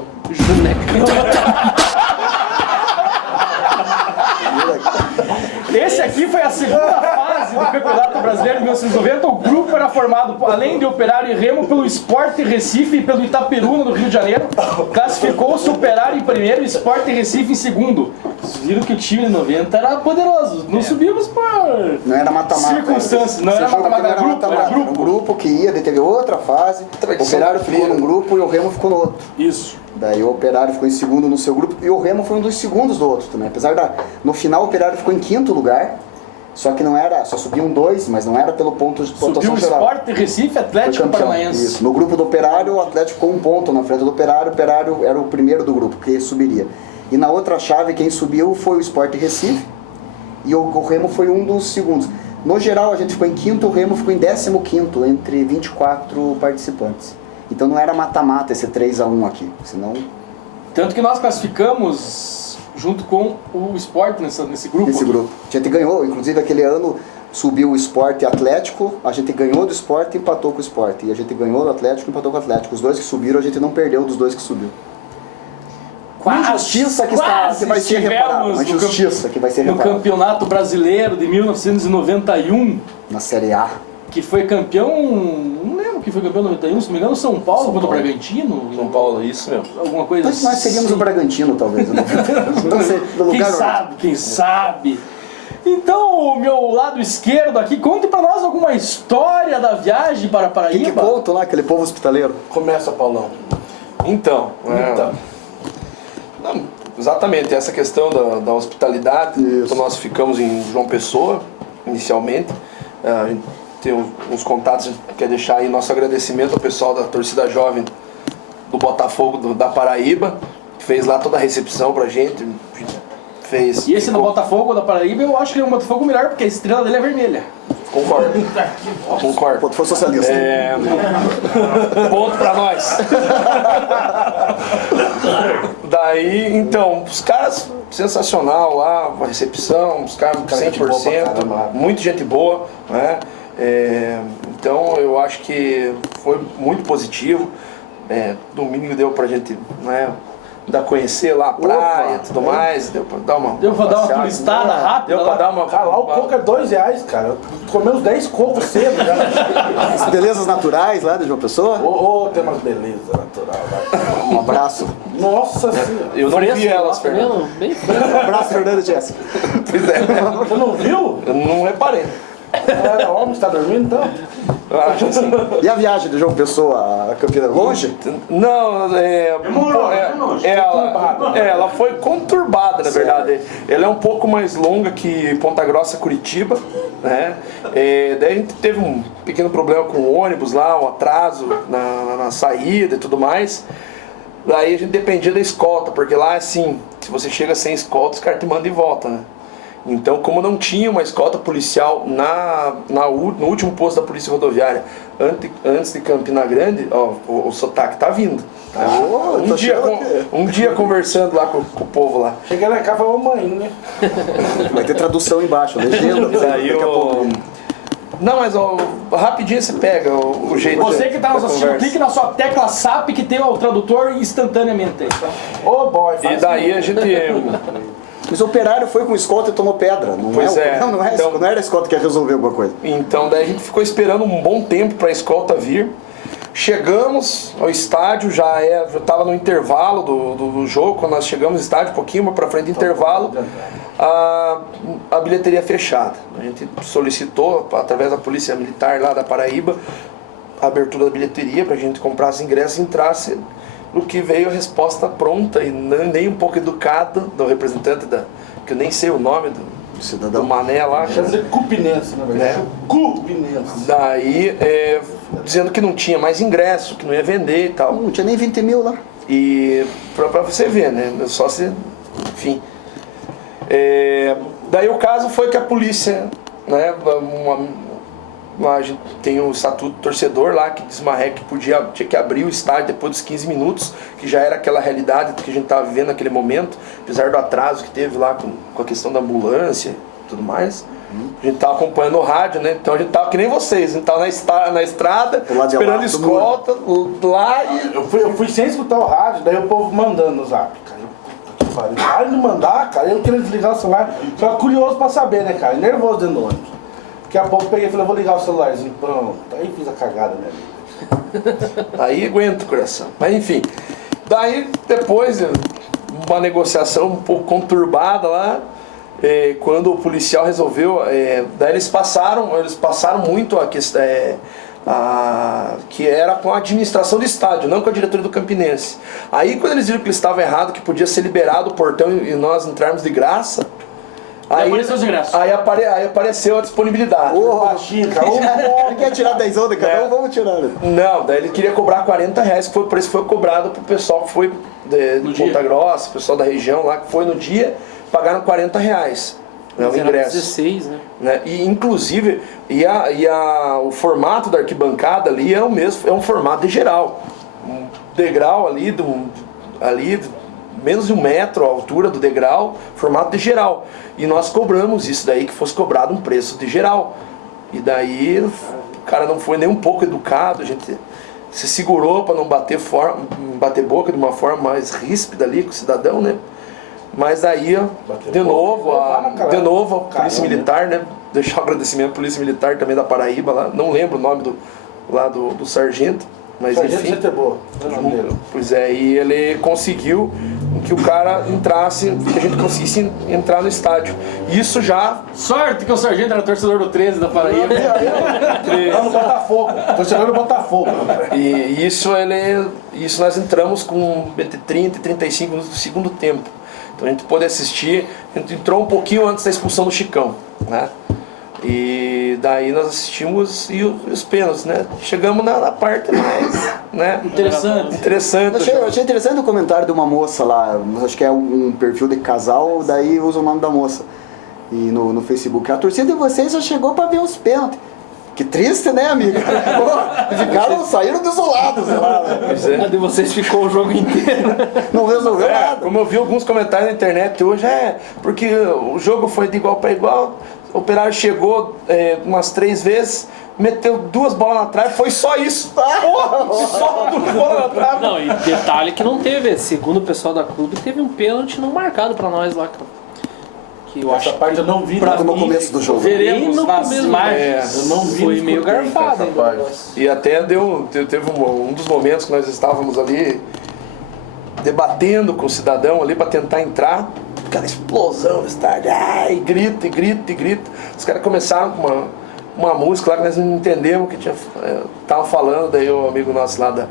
Esse aqui foi a segunda fase do Campeonato Brasileiro de 1990. O grupo era formado, além de Operário e Remo, pelo Sport Recife e pelo Itaperuna, do Rio de Janeiro. Classificou-se o Operário em primeiro e o Sport Recife em segundo. Vocês viram que o time de 90 era poderoso. Não subimos por Não era mata-mata. circunstâncias. Não era mata-mata, era grupo. Era um grupo que ia, daí teve outra fase. O Operário ficou num grupo e o Remo ficou no outro. Isso. Daí o Operário ficou em segundo no seu grupo e o Remo foi um dos segundos do outro também. Apesar no final o Operário ficou em quinto lugar, só que não era, só subiam 2, mas não era pelo ponto de pontuação Subiu o geral. Sport Recife, Atlético Paranaense. Isso. No grupo do Operário, o Atlético ficou 1 ponto na frente do Operário. O Operário era o primeiro do grupo, que subiria. E na outra chave, quem subiu foi o Sport Recife e o Remo foi um dos segundos. No geral, a gente ficou em quinto, o Remo ficou em 15º, entre 24 participantes. Então não era mata-mata esse 3-1 aqui, senão... Tanto que nós classificamos junto com o Sport nesse grupo. Nesse grupo. A gente ganhou, inclusive aquele ano subiu o Sport e Atlético, a gente ganhou do Sport e empatou com o Sport. E a gente ganhou do Atlético e empatou com o Atlético. Os dois que subiram, a gente não perdeu dos dois que subiu. Uma injustiça que vai ser reparada. Uma injustiça que vai ser reparada. No Campeonato Brasileiro de 1991. Na Série A. Que foi campeão, não lembro que foi campeão em 91, se não me engano, São Paulo contra o Bragantino. São Paulo, isso mesmo. Alguma coisa assim. Nós seríamos o Bragantino, talvez. Quem sabe? Então, o meu lado esquerdo aqui, conte pra nós alguma história da viagem para Paraíba. Que conto lá, aquele povo hospitaleiro? Começa, Paulão. Então. Exatamente, essa questão da hospitalidade, Isso. então nós ficamos em João Pessoa, inicialmente, a gente tem uns contatos, a gente quer deixar aí nosso agradecimento ao pessoal da torcida jovem do Botafogo da Paraíba, que fez lá toda a recepção pra gente, fez... E esse no Botafogo da Paraíba, eu acho que é um Botafogo melhor, porque a estrela dele é vermelha. Concordo. Concordo. Pô, tu foi socialista. Ponto pra nós. Daí, então, os caras, sensacional lá, a recepção, os caras 100%, muita gente boa, né? Então, eu acho que foi muito positivo. Domingo deu pra gente, né, ainda conhecer lá a praia e tudo mais, deu pra dar uma passeada, turistada rápida. Deu pra dar uma... Cara, lá o coco é R$2, cara. Comemos 10 cocos cedo já. As belezas naturais lá de João Pessoa. Ô, tem umas belezas naturais lá. Um abraço. Nossa senhora. Eu não vi elas, Fernando. Bem Um abraço, Fernando e Jéssica. Pois é, Você não viu? eu não reparei. Era homem, está dormindo então? Eu acho assim. E a viagem de João Pessoa a Campina? Longe? Não, ela foi conturbada, na verdade. Ela é um pouco mais longa que Ponta Grossa, Curitiba, né? Daí a gente teve um pequeno problema com o ônibus lá, um atraso na saída e tudo mais. Daí a gente dependia da escolta, porque lá assim, se você chega sem escolta, os caras te mandam de volta, né? Então, como não tinha uma escolta policial no último posto da Polícia Rodoviária, antes de Campina Grande, ó, o sotaque tá vindo. Tá? Um dia conversando lá com o povo lá. Cheguei lá em casa e falei, mãe, né? Vai ter tradução embaixo, legenda. Daí Daqui a pouco. Não, mas ó, rapidinho você pega o jeito. Você que tá nos da assistindo, conversa. clique na sua tecla SAP que tem o tradutor instantaneamente. Ô, boy, E daí a gente... Mas o operário foi com escolta e tomou pedra. Não Pois é. Não era a escolta que ia resolver alguma coisa. Então daí a gente ficou esperando um bom tempo para a escolta vir. Chegamos ao estádio, já estava no intervalo do jogo, quando nós chegamos no estádio, um pouquinho para frente do intervalo, a bilheteria fechada. A gente solicitou, através da Polícia Militar lá da Paraíba, a abertura da bilheteria para a gente comprar os ingressos e entrasse. No que veio a resposta pronta e nem um pouco educada do representante que eu nem sei o nome do mané lá. Quer dizer, cupinense, na verdade. Cupinense. Daí, dizendo que não tinha mais ingresso, que não ia vender e tal. Não tinha nem 20 mil lá. E pra você ver, né? Só se... Enfim. Daí o caso foi que a polícia, né? Lá a gente tem o estatuto torcedor lá que desmarré que tinha que abrir o estádio depois dos 15 minutos, que já era aquela realidade que a gente estava vivendo naquele momento, apesar do atraso que teve lá com a questão da ambulância e tudo mais. A gente estava acompanhando o rádio, né? Então a gente estava que nem vocês, a gente estava na estrada, esperando escolta lá e... Eu fui sem escutar o rádio, daí o povo mandando no zap, cara. Para de mandar, cara, eu queria desligar o celular, só curioso pra saber, né, cara, nervoso dentro do ônibus. Daqui a pouco eu peguei e falei, vou ligar o celularzinho, pronto, aí fiz a cagada, né? Aí aguenta o coração, mas enfim. Daí depois, uma negociação um pouco conturbada lá, quando o policial resolveu, daí eles passaram muito a questão, que era com a administração do estádio, não com a diretoria do Campinense. Aí quando eles viram que eles estavam errados, que podia ser liberado o portão e nós entrarmos de graça, aí apareceu a disponibilidade. Ô, baixinho, cara. Ele quer tirar 10 de cada um, vamos tirar. Não, daí ele queria cobrar R$40, que foi o preço que foi cobrado pro pessoal que foi de Ponta Grossa, o pessoal da região lá, que foi no dia, pagaram R$40. Né, o ingresso. 16, né? E inclusive, o formato da arquibancada ali é o mesmo, é um formato de geral. Um degrau ali, menos de 1 metro a altura do degrau, formato de geral. E nós cobramos isso daí, que fosse cobrado um preço de geral. E daí o cara não foi nem um pouco educado, a gente se segurou para não bater boca de uma forma mais ríspida ali com o cidadão, né? Mas aí, de novo a Polícia Militar, né? Deixar o agradecimento à Polícia Militar também da Paraíba lá, não lembro o nome do sargento, mas enfim. Pois é, e ele conseguiu que o cara entrasse, que a gente conseguisse entrar no estádio. Isso já... Sorte que o sargento era torcedor do 13 da Paraíba. Lá no Botafogo, torcedor do Botafogo. E isso nós entramos com entre 30 e 35 minutos do segundo tempo. Então a gente pôde assistir, a gente entrou um pouquinho antes da expulsão do Chicão, né? E daí nós assistimos e os pênaltis, né? Chegamos na parte mais, né? Interessante. Eu achei interessante o comentário de uma moça lá, acho que é um perfil de casal, daí usa o nome da moça. E no Facebook, a torcida de vocês já chegou pra ver os pênaltis. Que triste, né, amiga? Saíram desolados lá. A de vocês ficou o jogo inteiro. Não resolveu nada. Como eu vi alguns comentários na internet hoje, porque o jogo foi de igual para igual, o Operário chegou umas 3 vezes, meteu 2 bolas na trave, foi só isso. Só 2 bolas na trave. Não, e detalhe que não teve, segundo o pessoal da clube, teve um pênalti não marcado pra nós lá, que eu acho parte eu não vi no começo do jogo. Veremos nas imagens. Eu não vi. Foi meio garfado. E até teve um dos momentos que nós estávamos ali debatendo com o cidadão ali para tentar entrar, aquela explosão no estádio, e grita. Os caras começaram com uma música lá que nós não entendemos o que tava falando, daí o amigo nosso lá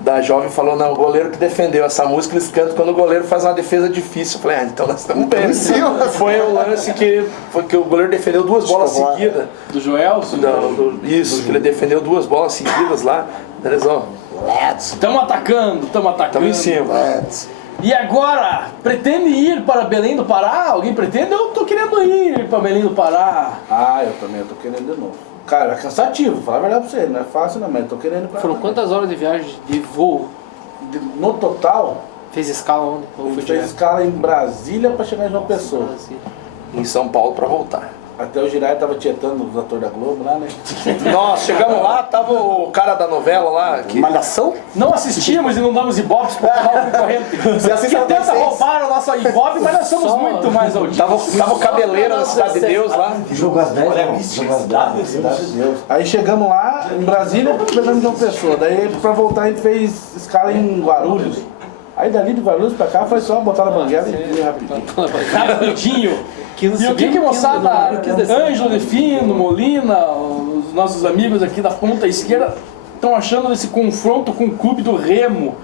da Jovem falou, não, o goleiro que defendeu essa música, eles cantam quando o goleiro faz uma defesa difícil. Eu falei, então nós estamos bem. Foi o lance que o goleiro defendeu 2 bolas seguidas. Do Joelson? Isso, que ele defendeu 2 bolas seguidas lá. Eles, Estamos atacando. Estamos em cima. E agora, pretende ir para Belém do Pará? Alguém pretende? Eu tô querendo ir para Belém do Pará. Eu também tô querendo de novo. Cara, é cansativo, falar a verdade pra você, não é fácil não, mas eu tô querendo... Foram quantas horas de viagem, de voo? No total... Fez escala onde? A gente fez escala em Brasília pra chegar em João Pessoa. Em São Paulo pra voltar. Até o Girai tava tietando os atores da Globo lá, né? Nós chegamos lá, tava o cara da novela lá. Malhação? Não assistimos e não damos ibope pro canal concorrente. Que tenta roubar a nossa ibope, mas nós somos muito mais auditivos. Tava o cabeleiro da Cidade de Deus lá. Jogo às 10, Cidade de Deus. Aí chegamos lá, em Brasília, pegando de uma pessoa. Daí pra voltar a gente fez escala em Guarulhos. Aí dali de Guarulhos pra cá foi só botar na banguela e ir rapidinho. Rapidinho. E o que moçada, Ângelo Defino, Molina, os nossos amigos aqui da ponta esquerda estão achando desse confronto com o clube do Remo?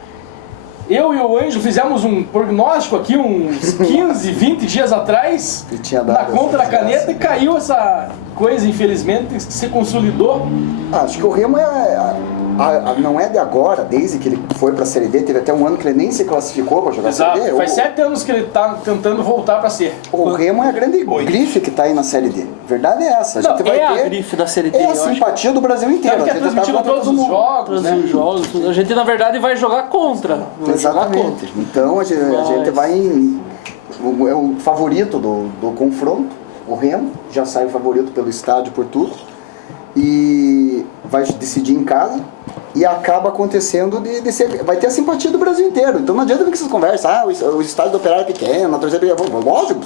Eu e o Ângelo fizemos um prognóstico aqui uns 15, 20 dias atrás, na conta da caneta, e caiu essa coisa, infelizmente, que se consolidou. Acho que o Remo não é de agora, desde que ele foi pra Série D, teve até um ano que ele nem se classificou pra jogar Série D. Faz 7 anos que ele tá tentando voltar pra ser. O Remo é a grande grife que tá aí na Série D. Verdade é essa. A grife da Série D. É a simpatia do Brasil inteiro. Que é transmitido todos os jogos, né? A gente, na verdade, vai jogar contra. Exatamente. Então a gente vai em... É o favorito do confronto. O Remo já sai o favorito pelo estádio, por tudo. E vai decidir em casa. E acaba acontecendo de ser... Vai ter a simpatia do Brasil inteiro. Então não adianta que vocês conversam. O estádio do Operário é pequeno, a torcida é pequena. Lógico,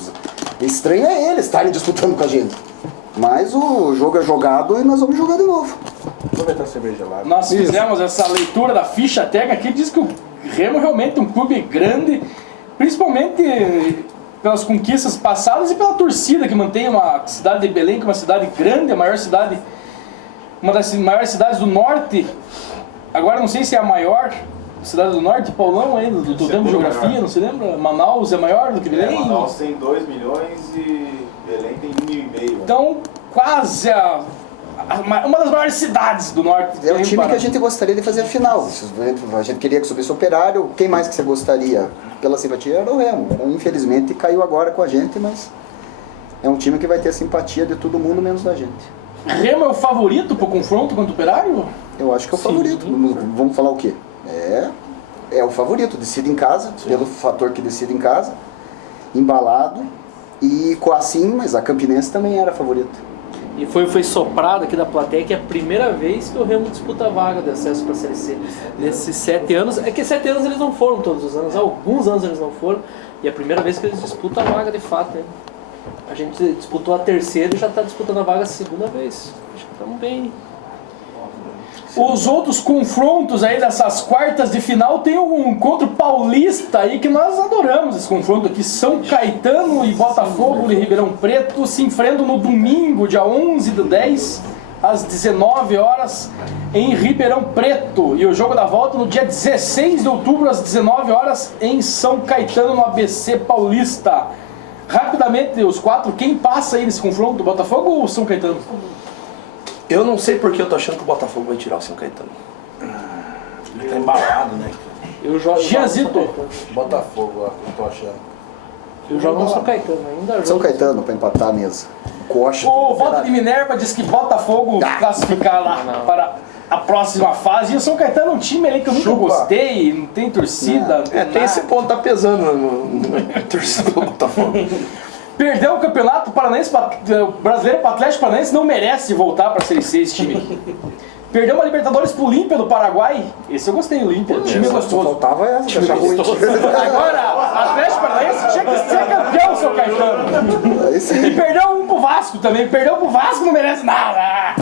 estranho é eles estarem disputando com a gente. Mas o jogo é jogado e nós vamos jogar de novo. Aproveitar a cerveja lá. Nós fizemos essa leitura da ficha técnica que diz que o Remo realmente é um clube grande, principalmente pelas conquistas passadas e pela torcida que mantém uma cidade de Belém, que é uma cidade grande, a maior cidade, uma das maiores cidades do norte. Agora não sei se é a maior cidade do norte, Paulão, aí, do tempo de geografia, não se lembra? Manaus é maior do que Belém? Manaus tem 2 milhões e Belém tem 1,5 milhão. Então, quase uma das maiores cidades do norte. É o time que a gente gostaria de fazer a final. A gente queria que subisse o Operário. Quem mais que você gostaria? Pela simpatia era o Remo. Infelizmente caiu agora com a gente, mas é um time que vai ter a simpatia de todo mundo, menos da gente. Remo é o favorito pro confronto contra o Operário? Eu acho que é o favorito. Vamos falar o quê? É o favorito. Decide em casa, pelo fator que decide em casa. Embalado. E assim, mas a Campinense também era a favorita. E foi soprado aqui da plateia que é a primeira vez que o Remo disputa a vaga de acesso para a Série C. Nesses 7 anos, é que 7 anos eles não foram todos os anos, alguns anos eles não foram, e é a primeira vez que eles disputam a vaga de fato, né? A gente disputou a terceira e já está disputando a vaga a segunda vez. Acho que estamos bem. Os outros confrontos aí dessas quartas de final tem um encontro paulista aí que nós adoramos esse confronto aqui. São Caetano e Botafogo de Ribeirão Preto se enfrentam no domingo, dia 11/10, às 19 horas em Ribeirão Preto. E o jogo da volta no dia 16 de outubro, às 19 horas, em São Caetano, no ABC Paulista. Rapidamente, os quatro, quem passa aí nesse confronto, Botafogo ou São Caetano? Eu não sei porque eu tô achando que o Botafogo vai tirar o São Caetano. Ele tá embalado, né? Eu jogo Gianzito. Botafogo, ó, eu tô achando. Eu jogo no São Caetano ainda. São Jogo. Caetano pra empatar a mesa. Coxa. O voto de Minerva diz que Botafogo classificar lá para a próxima fase. E o São Caetano é um time ali que eu nunca gostei, não tem torcida. Tem esse ponto, tá pesando no torcida do Botafogo. Perdeu o campeonato paranaense, brasileiro para o Atlético Paranaense, não merece voltar para a Série C esse time aqui. Perdeu uma Libertadores pro Olímpia do Paraguai. Esse eu gostei, o Olímpia. Time gostoso. Faltava essa, que achava ruim. Agora, Atlético Paranaense tinha que ser campeão, seu Caetano. E perdeu um pro Vasco também. Perdeu pro Vasco, não merece nada.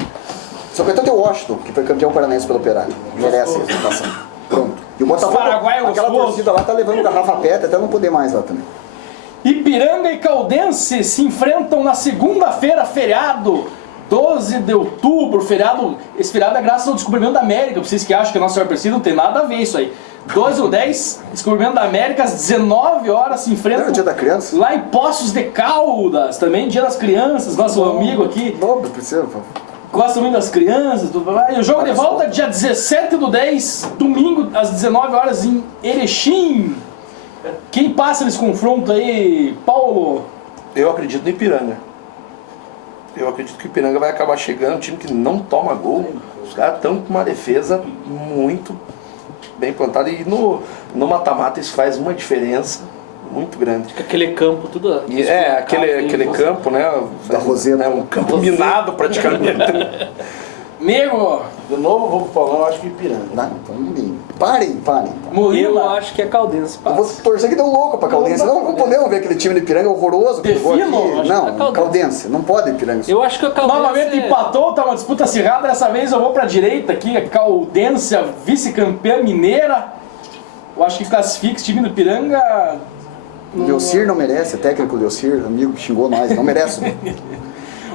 São Caetano tem o Washington, que foi campeão paranaense pelo Operário. Merece essa situação. Pronto. E o Botafogo, Paraguai é aquela gostoso. torcida lá tá levando garrafa pet até não poder mais lá também. Ipiranga e Caldense se enfrentam na segunda-feira, feriado. 12 de outubro, feriado. Esse feriado é graças ao descobrimento da América. Vocês que acham que a Nossa Senhora Aparecida não tem nada a ver isso aí. 12 ou 10, descobrimento da América, às 19 horas se enfrentam. Não é o dia da criança? Lá em Poços de Caldas, também dia das crianças, nosso amigo aqui. Nobre, precisa. Gosta muito das crianças, tudo mais. E o jogo de volta dia 17 do 10, domingo, às 19 horas em Erechim. Quem passa nesse confronto aí, Paulo? Eu acredito no Ipiranga. Eu acredito que o Ipiranga vai acabar chegando, um time que não toma gol. Os caras estão com uma defesa muito bem plantada. E no mata-mata isso faz uma diferença muito grande. Aquele campo, tudo. E aquele campo, né? Da Roseta. Né, um campo minado praticamente. Nego! De novo, vou pro Paulão, eu acho que Ipiranga. Não, então ninguém. Parem. Eu Molina. acho que é Caldense. Eu vou torcer que deu louco pra Caldense. Não podemos ver aquele time do Ipiranga horroroso que jogou Defino, aqui. acho Não, que é Caldense. Caldense. Não pode Ipiranga. Eu acho que é Caldense. Novamente empatou, tá uma disputa acirrada. Dessa vez eu vou pra direita aqui, a Caldense, a vice-campeã mineira. Eu acho que classifica esse time do Ipiranga. O Leocir não merece, é técnico Leocir, amigo que xingou nós, não merece.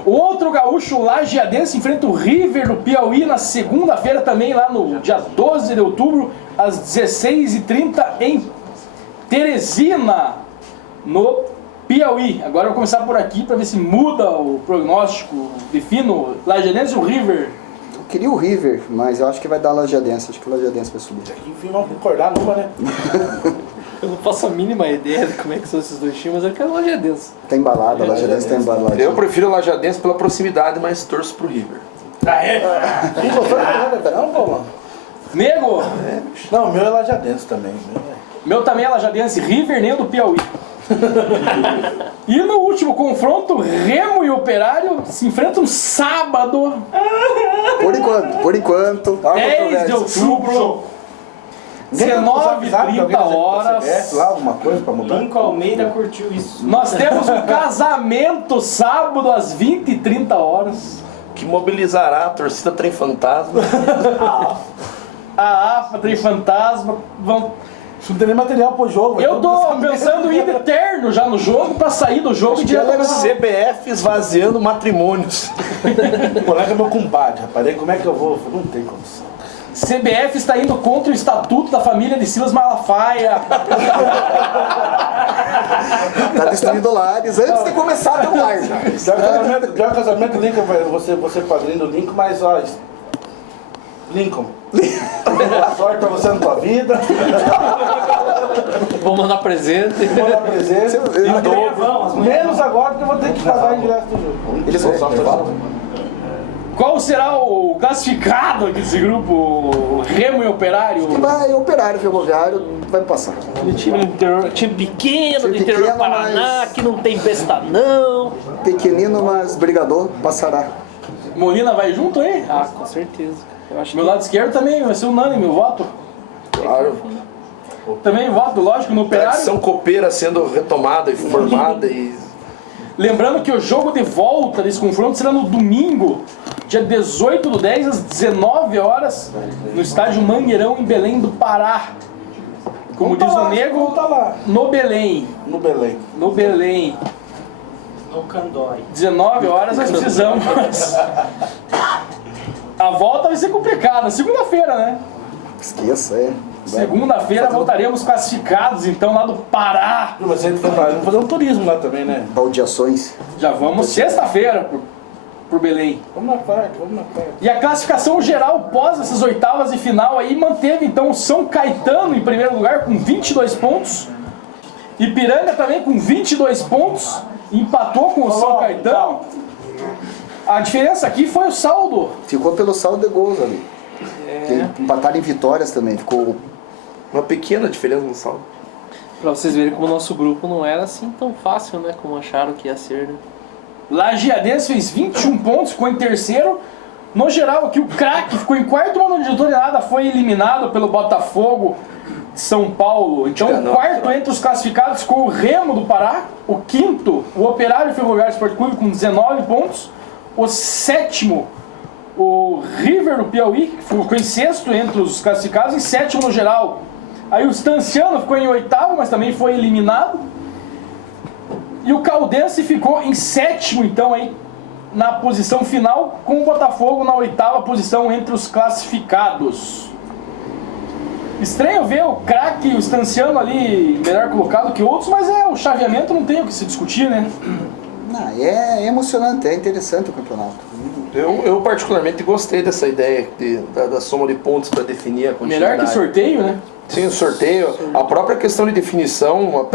O outro gaúcho, Lajeadense, enfrenta o River do Piauí na segunda-feira também, lá no dia 12 de outubro, às 16h30 em Teresina, no Piauí. Agora eu vou começar por aqui para ver se muda o prognóstico. Defino Lajeadense ou River? Eu queria o River, mas eu acho que vai dar Lajeadense, acho que o Lajeadense vai subir. Enfim, vamos concordar numa, né? Eu não faço a mínima ideia de como é que são esses dois times, mas eu quero Lajeadense. Tá embalado, a Lajeadense tá embalada. Eu prefiro o Lajadense pela proximidade, mas torço pro River. Quem gostou da Ipiranga? Não, Paulão. Nego? Não, o meu é Lajadense também. Meu também é Lajadense, River nem o do Piauí. E no último confronto, Remo e Operário se enfrentam sábado, Por enquanto. Ó a 10 de controvérsia. outubro, 19h30 horas. Lá, alguma coisa pra mudar? Lincoln Almeida curtiu isso. Nós temos um casamento sábado às 20h30 horas. Que mobilizará a torcida Trem Fantasma. A AFA, Trem Fantasma, vão... Não tem nem material pro jogo. Eu tô pensando em ir de terno já no jogo pra sair do jogo e direto pra CBF esvaziando matrimônios. O colega é meu compadre, rapaz. Aí como é que eu vou? Não tem condição. CBF está indo contra o estatuto da família de Silas Malafaia. Tá destruindo lares antes de começar a ter um lar. Pior casamento, Lincoln, você padrinho do Lincoln, mas ó, Lincoln, boa sorte pra você na tua vida. Vou mandar presente. Vou dar presente. Menos agora que eu vou ter que pagar ingresso do jogo. Eles são só Qual será o classificado aqui desse grupo? Remo e Operário? que vai, Operário Ferroviário vai passar. Time pequeno, Time do interior do pequeno, Paraná, mas- que não tem besta não. Pequenino, mas brigador, passará. Molina vai junto aí? Ah, com certeza. Eu acho Meu lado esquerdo também vai ser unânime o voto. Claro. Também voto, lógico, no Operário. Tradição copeira sendo retomada e formada e... Lembrando que o jogo de volta desse confronto será no domingo, dia 18 do 10, às 19 horas, no estádio Mangueirão, em Belém do Pará. Como diz o Nego, no Belém. No Belém. No Belém. No Candói. 19 horas nós precisamos A volta vai ser complicada. Segunda-feira, né? Esqueça, é. Segunda-feira voltaremos classificados, então, lá do Pará. Mas a gente vamos fazer um turismo lá também, né? Baldeações. Já vamos sexta-feira por Belém. Vamos na quarta. E a classificação geral pós essas oitavas de final aí manteve então o São Caetano em primeiro lugar com 22 pontos. Ipiranga também com 22 pontos, empatou com o São Caetano. A diferença aqui foi o saldo. Ficou pelo saldo de gols ali. Empataram em vitórias também. Ficou uma pequena diferença no saldo. Pra vocês verem como o nosso grupo não era assim tão fácil, né? Como acharam que ia ser, né? Lajeadense fez 21 pontos, ficou em terceiro. No geral, aqui o Craque ficou em quarto, mas não adiantou de nada, foi eliminado pelo Botafogo de São Paulo. Então, o quarto entre os classificados ficou o Remo do Pará. O quinto, o Operário Ferroviário Sport Clube com 19 pontos. O sétimo, o River do Piauí, que ficou em sexto entre os classificados, em sétimo no geral. Aí o Stanciano ficou em oitavo, mas também foi eliminado. E o Caldense ficou em sétimo, então, aí, na posição final, com o Botafogo na oitava posição entre os classificados. Estranho ver o Craque e o Stanciano ali melhor colocado que outros, mas o chaveamento não tem o que se discutir, né? Não, é emocionante, é interessante o campeonato. Eu particularmente gostei dessa ideia da soma de pontos para definir a continuidade. Melhor que sorteio, né? Sim, o sorteio, a própria questão de definição,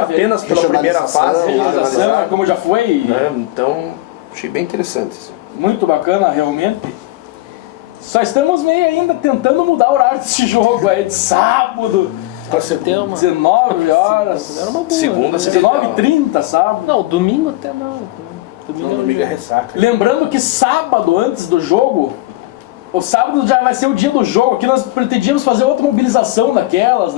apenas pela primeira fase, como já foi. Então, achei bem interessante isso. Muito bacana, realmente. Só estamos meio ainda tentando mudar o horário desse jogo aí, de sábado. 19 horas. Era uma boa, segunda, 19h30, sábado. Não, domingo até não. Domingo é ressaca. Lembrando que sábado, antes do jogo, o sábado já vai ser o dia do jogo. Aqui nós pretendíamos fazer outra mobilização daquelas,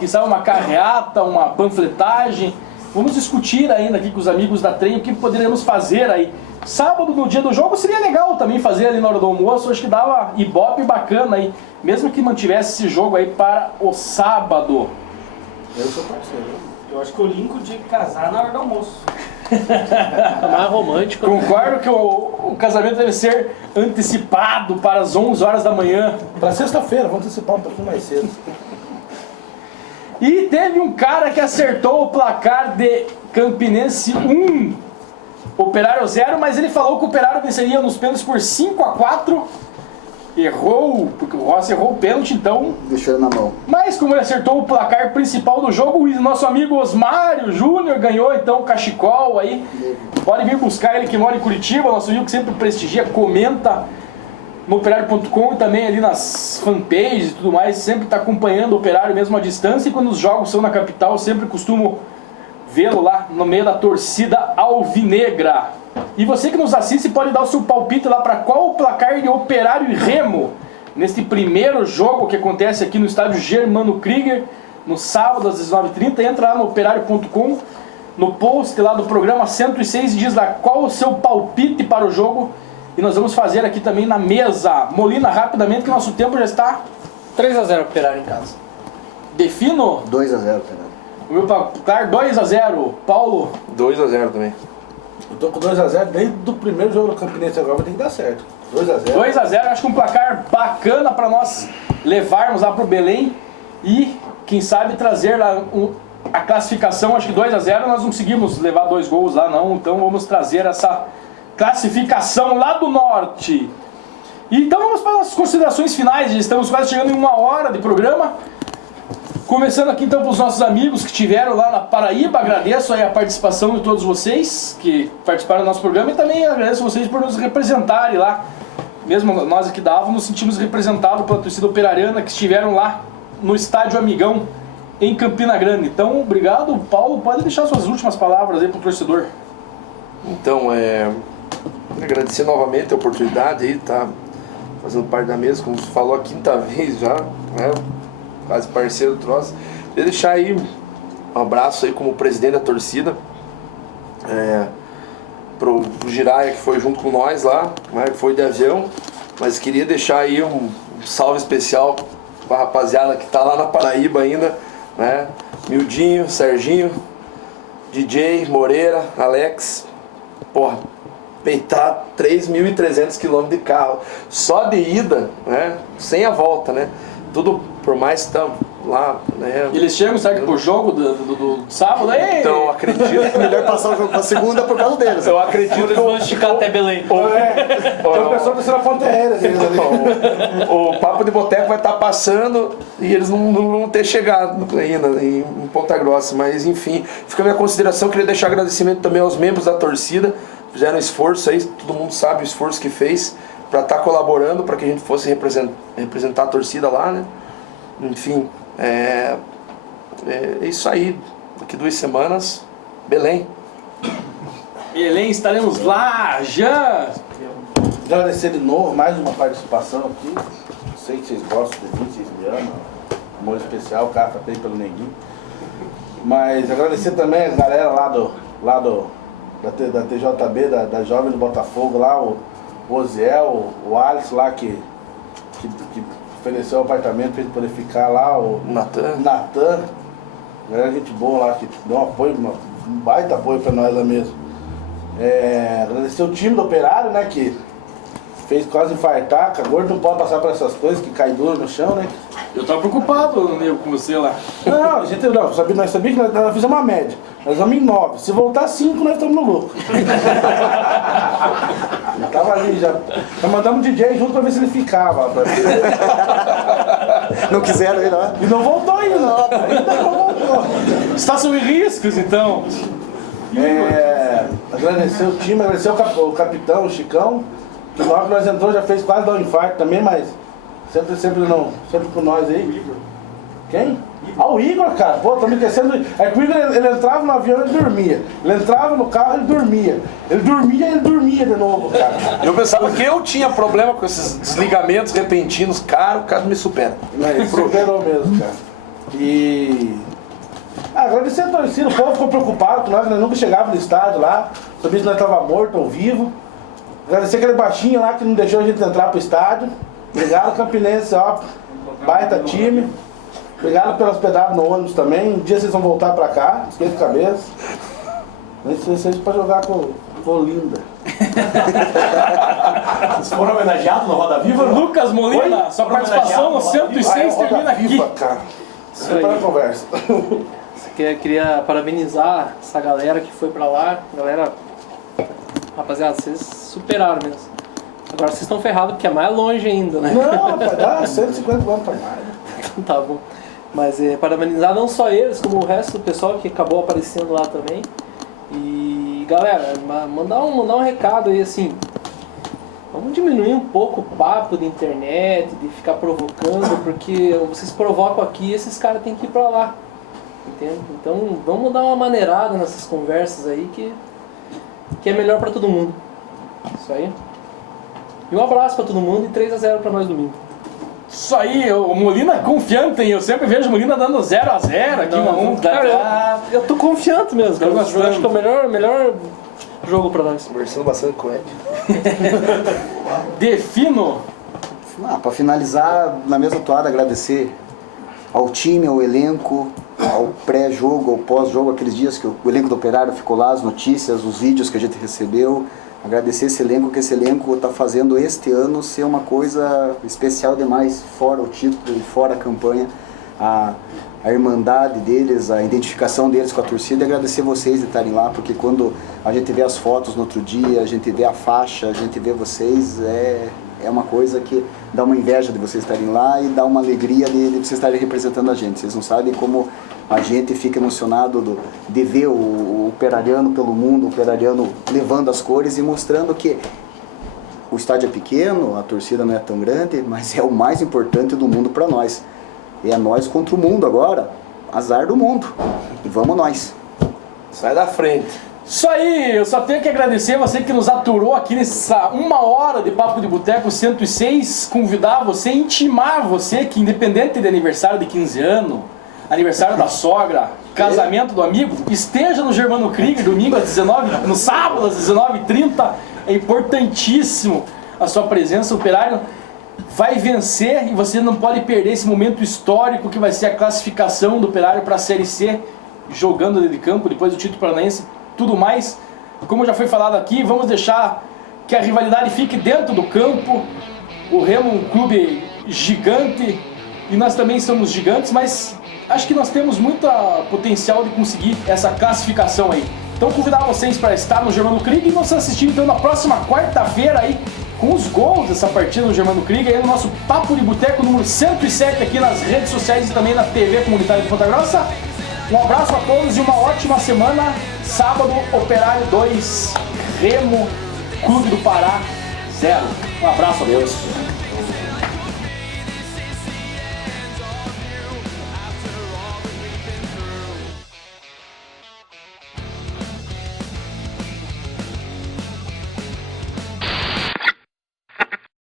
quem sabe uma carreata, uma panfletagem. Vamos discutir ainda aqui com os amigos da Trem o que poderíamos fazer aí. Sábado, no dia do jogo, seria legal também fazer ali na hora do almoço. Acho que dava ibope bacana aí, mesmo que mantivesse esse jogo aí para o sábado. Eu sou parceiro. Eu acho que o Lincoln tinha que casar na hora do almoço. Mais romântico. Concordo que o casamento deve ser antecipado para as 11 horas da manhã. Para sexta-feira, vamos antecipar um pouquinho mais cedo. E teve um cara que acertou o placar de Campinense 1, Operário 0, mas ele falou que o Operário venceria nos pênaltis por 5-4. Errou, porque o Rossi errou o pênalti, então... Deixou ele na mão. Mas como ele acertou o placar principal do jogo, o nosso amigo Osmário Júnior ganhou, então, o cachecol aí. Pode vir buscar ele que mora em Curitiba, nosso amigo que sempre prestigia, comenta no Operário.com e também ali nas fanpages e tudo mais, sempre está acompanhando o Operário mesmo à distância, e quando os jogos são na capital, sempre costumo vê-lo lá no meio da torcida alvinegra. E você que nos assiste pode dar o seu palpite lá para qual o placar de Operário e Remo neste primeiro jogo que acontece aqui no estádio Germano Krieger no sábado às 19h30. Entra lá no Operário.com, no post lá do programa 106 e diz lá qual o seu palpite para o jogo, e nós vamos fazer aqui também na mesa. Molina, rapidamente que nosso tempo já está 3-0 Operário em casa. Defino 2-0, Operário. o meu placar 2-0. Paulo 2-0 também. Eu tô com 2-0 desde o primeiro jogo do Campinense, agora vai ter que dar certo. 2-0. 2-0, acho que um placar bacana para nós levarmos lá pro Belém e, quem sabe, trazer lá a classificação. Acho que 2-0 nós não conseguimos levar 2 gols lá não, então vamos trazer essa classificação lá do norte. E então vamos para as considerações finais, estamos quase chegando em 1 hora de programa. Começando aqui então para os nossos amigos que estiveram lá na Paraíba, agradeço aí a participação de todos vocês que participaram do nosso programa e também agradeço vocês por nos representarem lá. Mesmo nós aqui da Alva nos sentimos representados pela torcida operariana que estiveram lá no Estádio Amigão em Campina Grande. Então, obrigado. Paulo, pode deixar suas últimas palavras aí para o torcedor. Então, agradecer novamente a oportunidade aí, tá fazendo parte da mesa, como você falou a 5ª vez já, né? Quase parceiro do troço. Queria deixar aí um abraço aí como presidente da torcida, pro Jiraya que foi junto com nós lá, né, que foi de avião, mas queria deixar aí um salve especial pra rapaziada que tá lá na Paraíba ainda, né, Mildinho, Serginho, DJ, Moreira, Alex, porra, peitar 3.300 km de carro. Só de ida, né? Sem a volta, né? Tudo, por mais que estamos lá, né? E eles chegam, sabe, pro jogo do sábado, aí. Então, eu acredito. Melhor passar o jogo pra segunda por causa deles. Eu acredito que Vamos esticar até Belém. Tem uma pessoa descendo a ponte aérea deles ali. O Papo de Boteco vai estar passando e eles não vão ter chegado ainda em Ponta Grossa, mas enfim, fica a minha consideração. Queria deixar agradecimento também aos membros da torcida, fizeram esforço aí, todo mundo sabe o esforço que fez para estar colaborando, para que a gente fosse representar a torcida lá, né? Enfim, é isso aí. Daqui 2 semanas, Belém. Belém, estaremos lá já. Agradecer de novo, mais uma participação aqui. Sei que vocês gostam de mim, vocês me amam. Amor especial, o cara tem pelo Neguinho. Mas agradecer também a galera da TJB, da Jovem do Botafogo lá, o Oziel, o Alisson lá que ofereceu o apartamento pra gente poder ficar lá, o Natan, galera, gente boa lá, que deu um apoio, um baita apoio pra nós lá mesmo. Agradecer o time do Operário, né, que fez quase infartar, que a gordo não pode passar por essas coisas, que cai duro no chão, né. Eu tava preocupado, Nego, com você lá. Não, nós sabíamos que nós fizemos uma média. Nós vamos em 9. Se voltar 5, nós estamos no lucro. Já tava ali, já mandamos o DJ junto pra ver se ele ficava. Não quiseram ir lá. E não voltou ainda. Ainda não voltou. Está sob riscos, então. Agradecer o time, agradecer o capitão, o Chicão, que logo que nós entrou já fez quase dar um infarto também, mas sempre com nós aí. Quem? O Igor, cara, pô, tô me esquecendo. É que o Igor, ele entrava no avião e dormia. Ele entrava no carro e dormia. Ele dormia de novo, cara. Eu pensava que eu tinha problema com esses desligamentos repentinos, cara, o cara me supera. Ele superou mesmo, cara. E agradecer a torcida, o povo ficou preocupado com nós nunca chegávamos no estádio lá, sabia se nós tava morto ou vivo. Agradecer aquele baixinho lá que não deixou a gente entrar pro estádio. Obrigado, Campinense, ó, baita time. Obrigado pelas pedadas no ônibus também. Um dia vocês vão voltar pra cá, esquenta a cabeça. Nem sei se pra jogar com Olinda. Vocês foram homenageados no Roda Viva? Lucas Molina, Oi? sua participação no 106 termina aqui. Viva, cara. Isso aí. Para a conversa. Queria parabenizar essa galera que foi pra lá. Galera, rapaziada, vocês superaram mesmo. Agora vocês estão ferrados porque é mais longe ainda, né? Não, rapaz, dá 150 km pra mais. Então tá bom. Mas parabenizar não só eles, como o resto do pessoal que acabou aparecendo lá também. E galera, mandar um recado aí assim. Vamos diminuir um pouco o papo de internet, de ficar provocando, porque vocês provocam aqui e esses caras têm que ir pra lá. Entende? Então vamos dar uma maneirada nessas conversas aí que é melhor pra todo mundo. Isso aí. E um abraço pra todo mundo e 3-0 pra nós domingo. Isso aí, o Molina confiante, hein? Eu sempre vejo o Molina dando 0-0 aqui, eu tô confiante mesmo. Eu acho que é o melhor jogo pra nós. Conversando bastante com ele. Defino. Para finalizar, na mesma toada, agradecer ao time, ao elenco, ao pré-jogo, ao pós-jogo, aqueles dias que o elenco do Operário ficou lá, as notícias, os vídeos que a gente recebeu. Agradecer esse elenco, que esse elenco está fazendo este ano ser uma coisa especial demais, fora o título e fora a campanha, a irmandade deles, a identificação deles com a torcida, e agradecer vocês de estarem lá, porque quando a gente vê as fotos no outro dia, a gente vê a faixa, a gente vê vocês, é uma coisa que dá uma inveja de vocês estarem lá e dá uma alegria de vocês estarem representando a gente. Vocês não sabem como a gente fica emocionado de ver o operariano pelo mundo, o operariano levando as cores e mostrando que o estádio é pequeno, a torcida não é tão grande, mas é o mais importante do mundo para nós. É nós contra o mundo agora, azar do mundo. E vamos nós. Sai da frente. Isso aí, eu só tenho que agradecer você que nos aturou aqui nessa 1 hora de Papo de Boteco 106, convidar você, intimar você que independente de aniversário de 15 anos, aniversário da sogra, casamento do amigo, esteja no Germano Krieger domingo às 19, no sábado às 19h30, é importantíssimo a sua presença. O Operário vai vencer e você não pode perder esse momento histórico que vai ser a classificação do Operário para a Série C, jogando dentro de campo, depois do título paranaense, tudo mais. Como já foi falado aqui, vamos deixar que a rivalidade fique dentro do campo. O Remo é um clube gigante e nós também somos gigantes, mas acho que nós temos muito potencial de conseguir essa classificação aí. Então convidar vocês para estar no Germano Krieg e nos assistir então na próxima quarta-feira aí com os gols dessa partida no Germano Krieg, aí no nosso Papo de Boteco número 107 aqui nas redes sociais e também na TV Comunitária de Ponta Grossa. Um abraço a todos e uma ótima semana. Sábado, Operário 2, Remo, Clube do Pará 0. Um abraço a todos.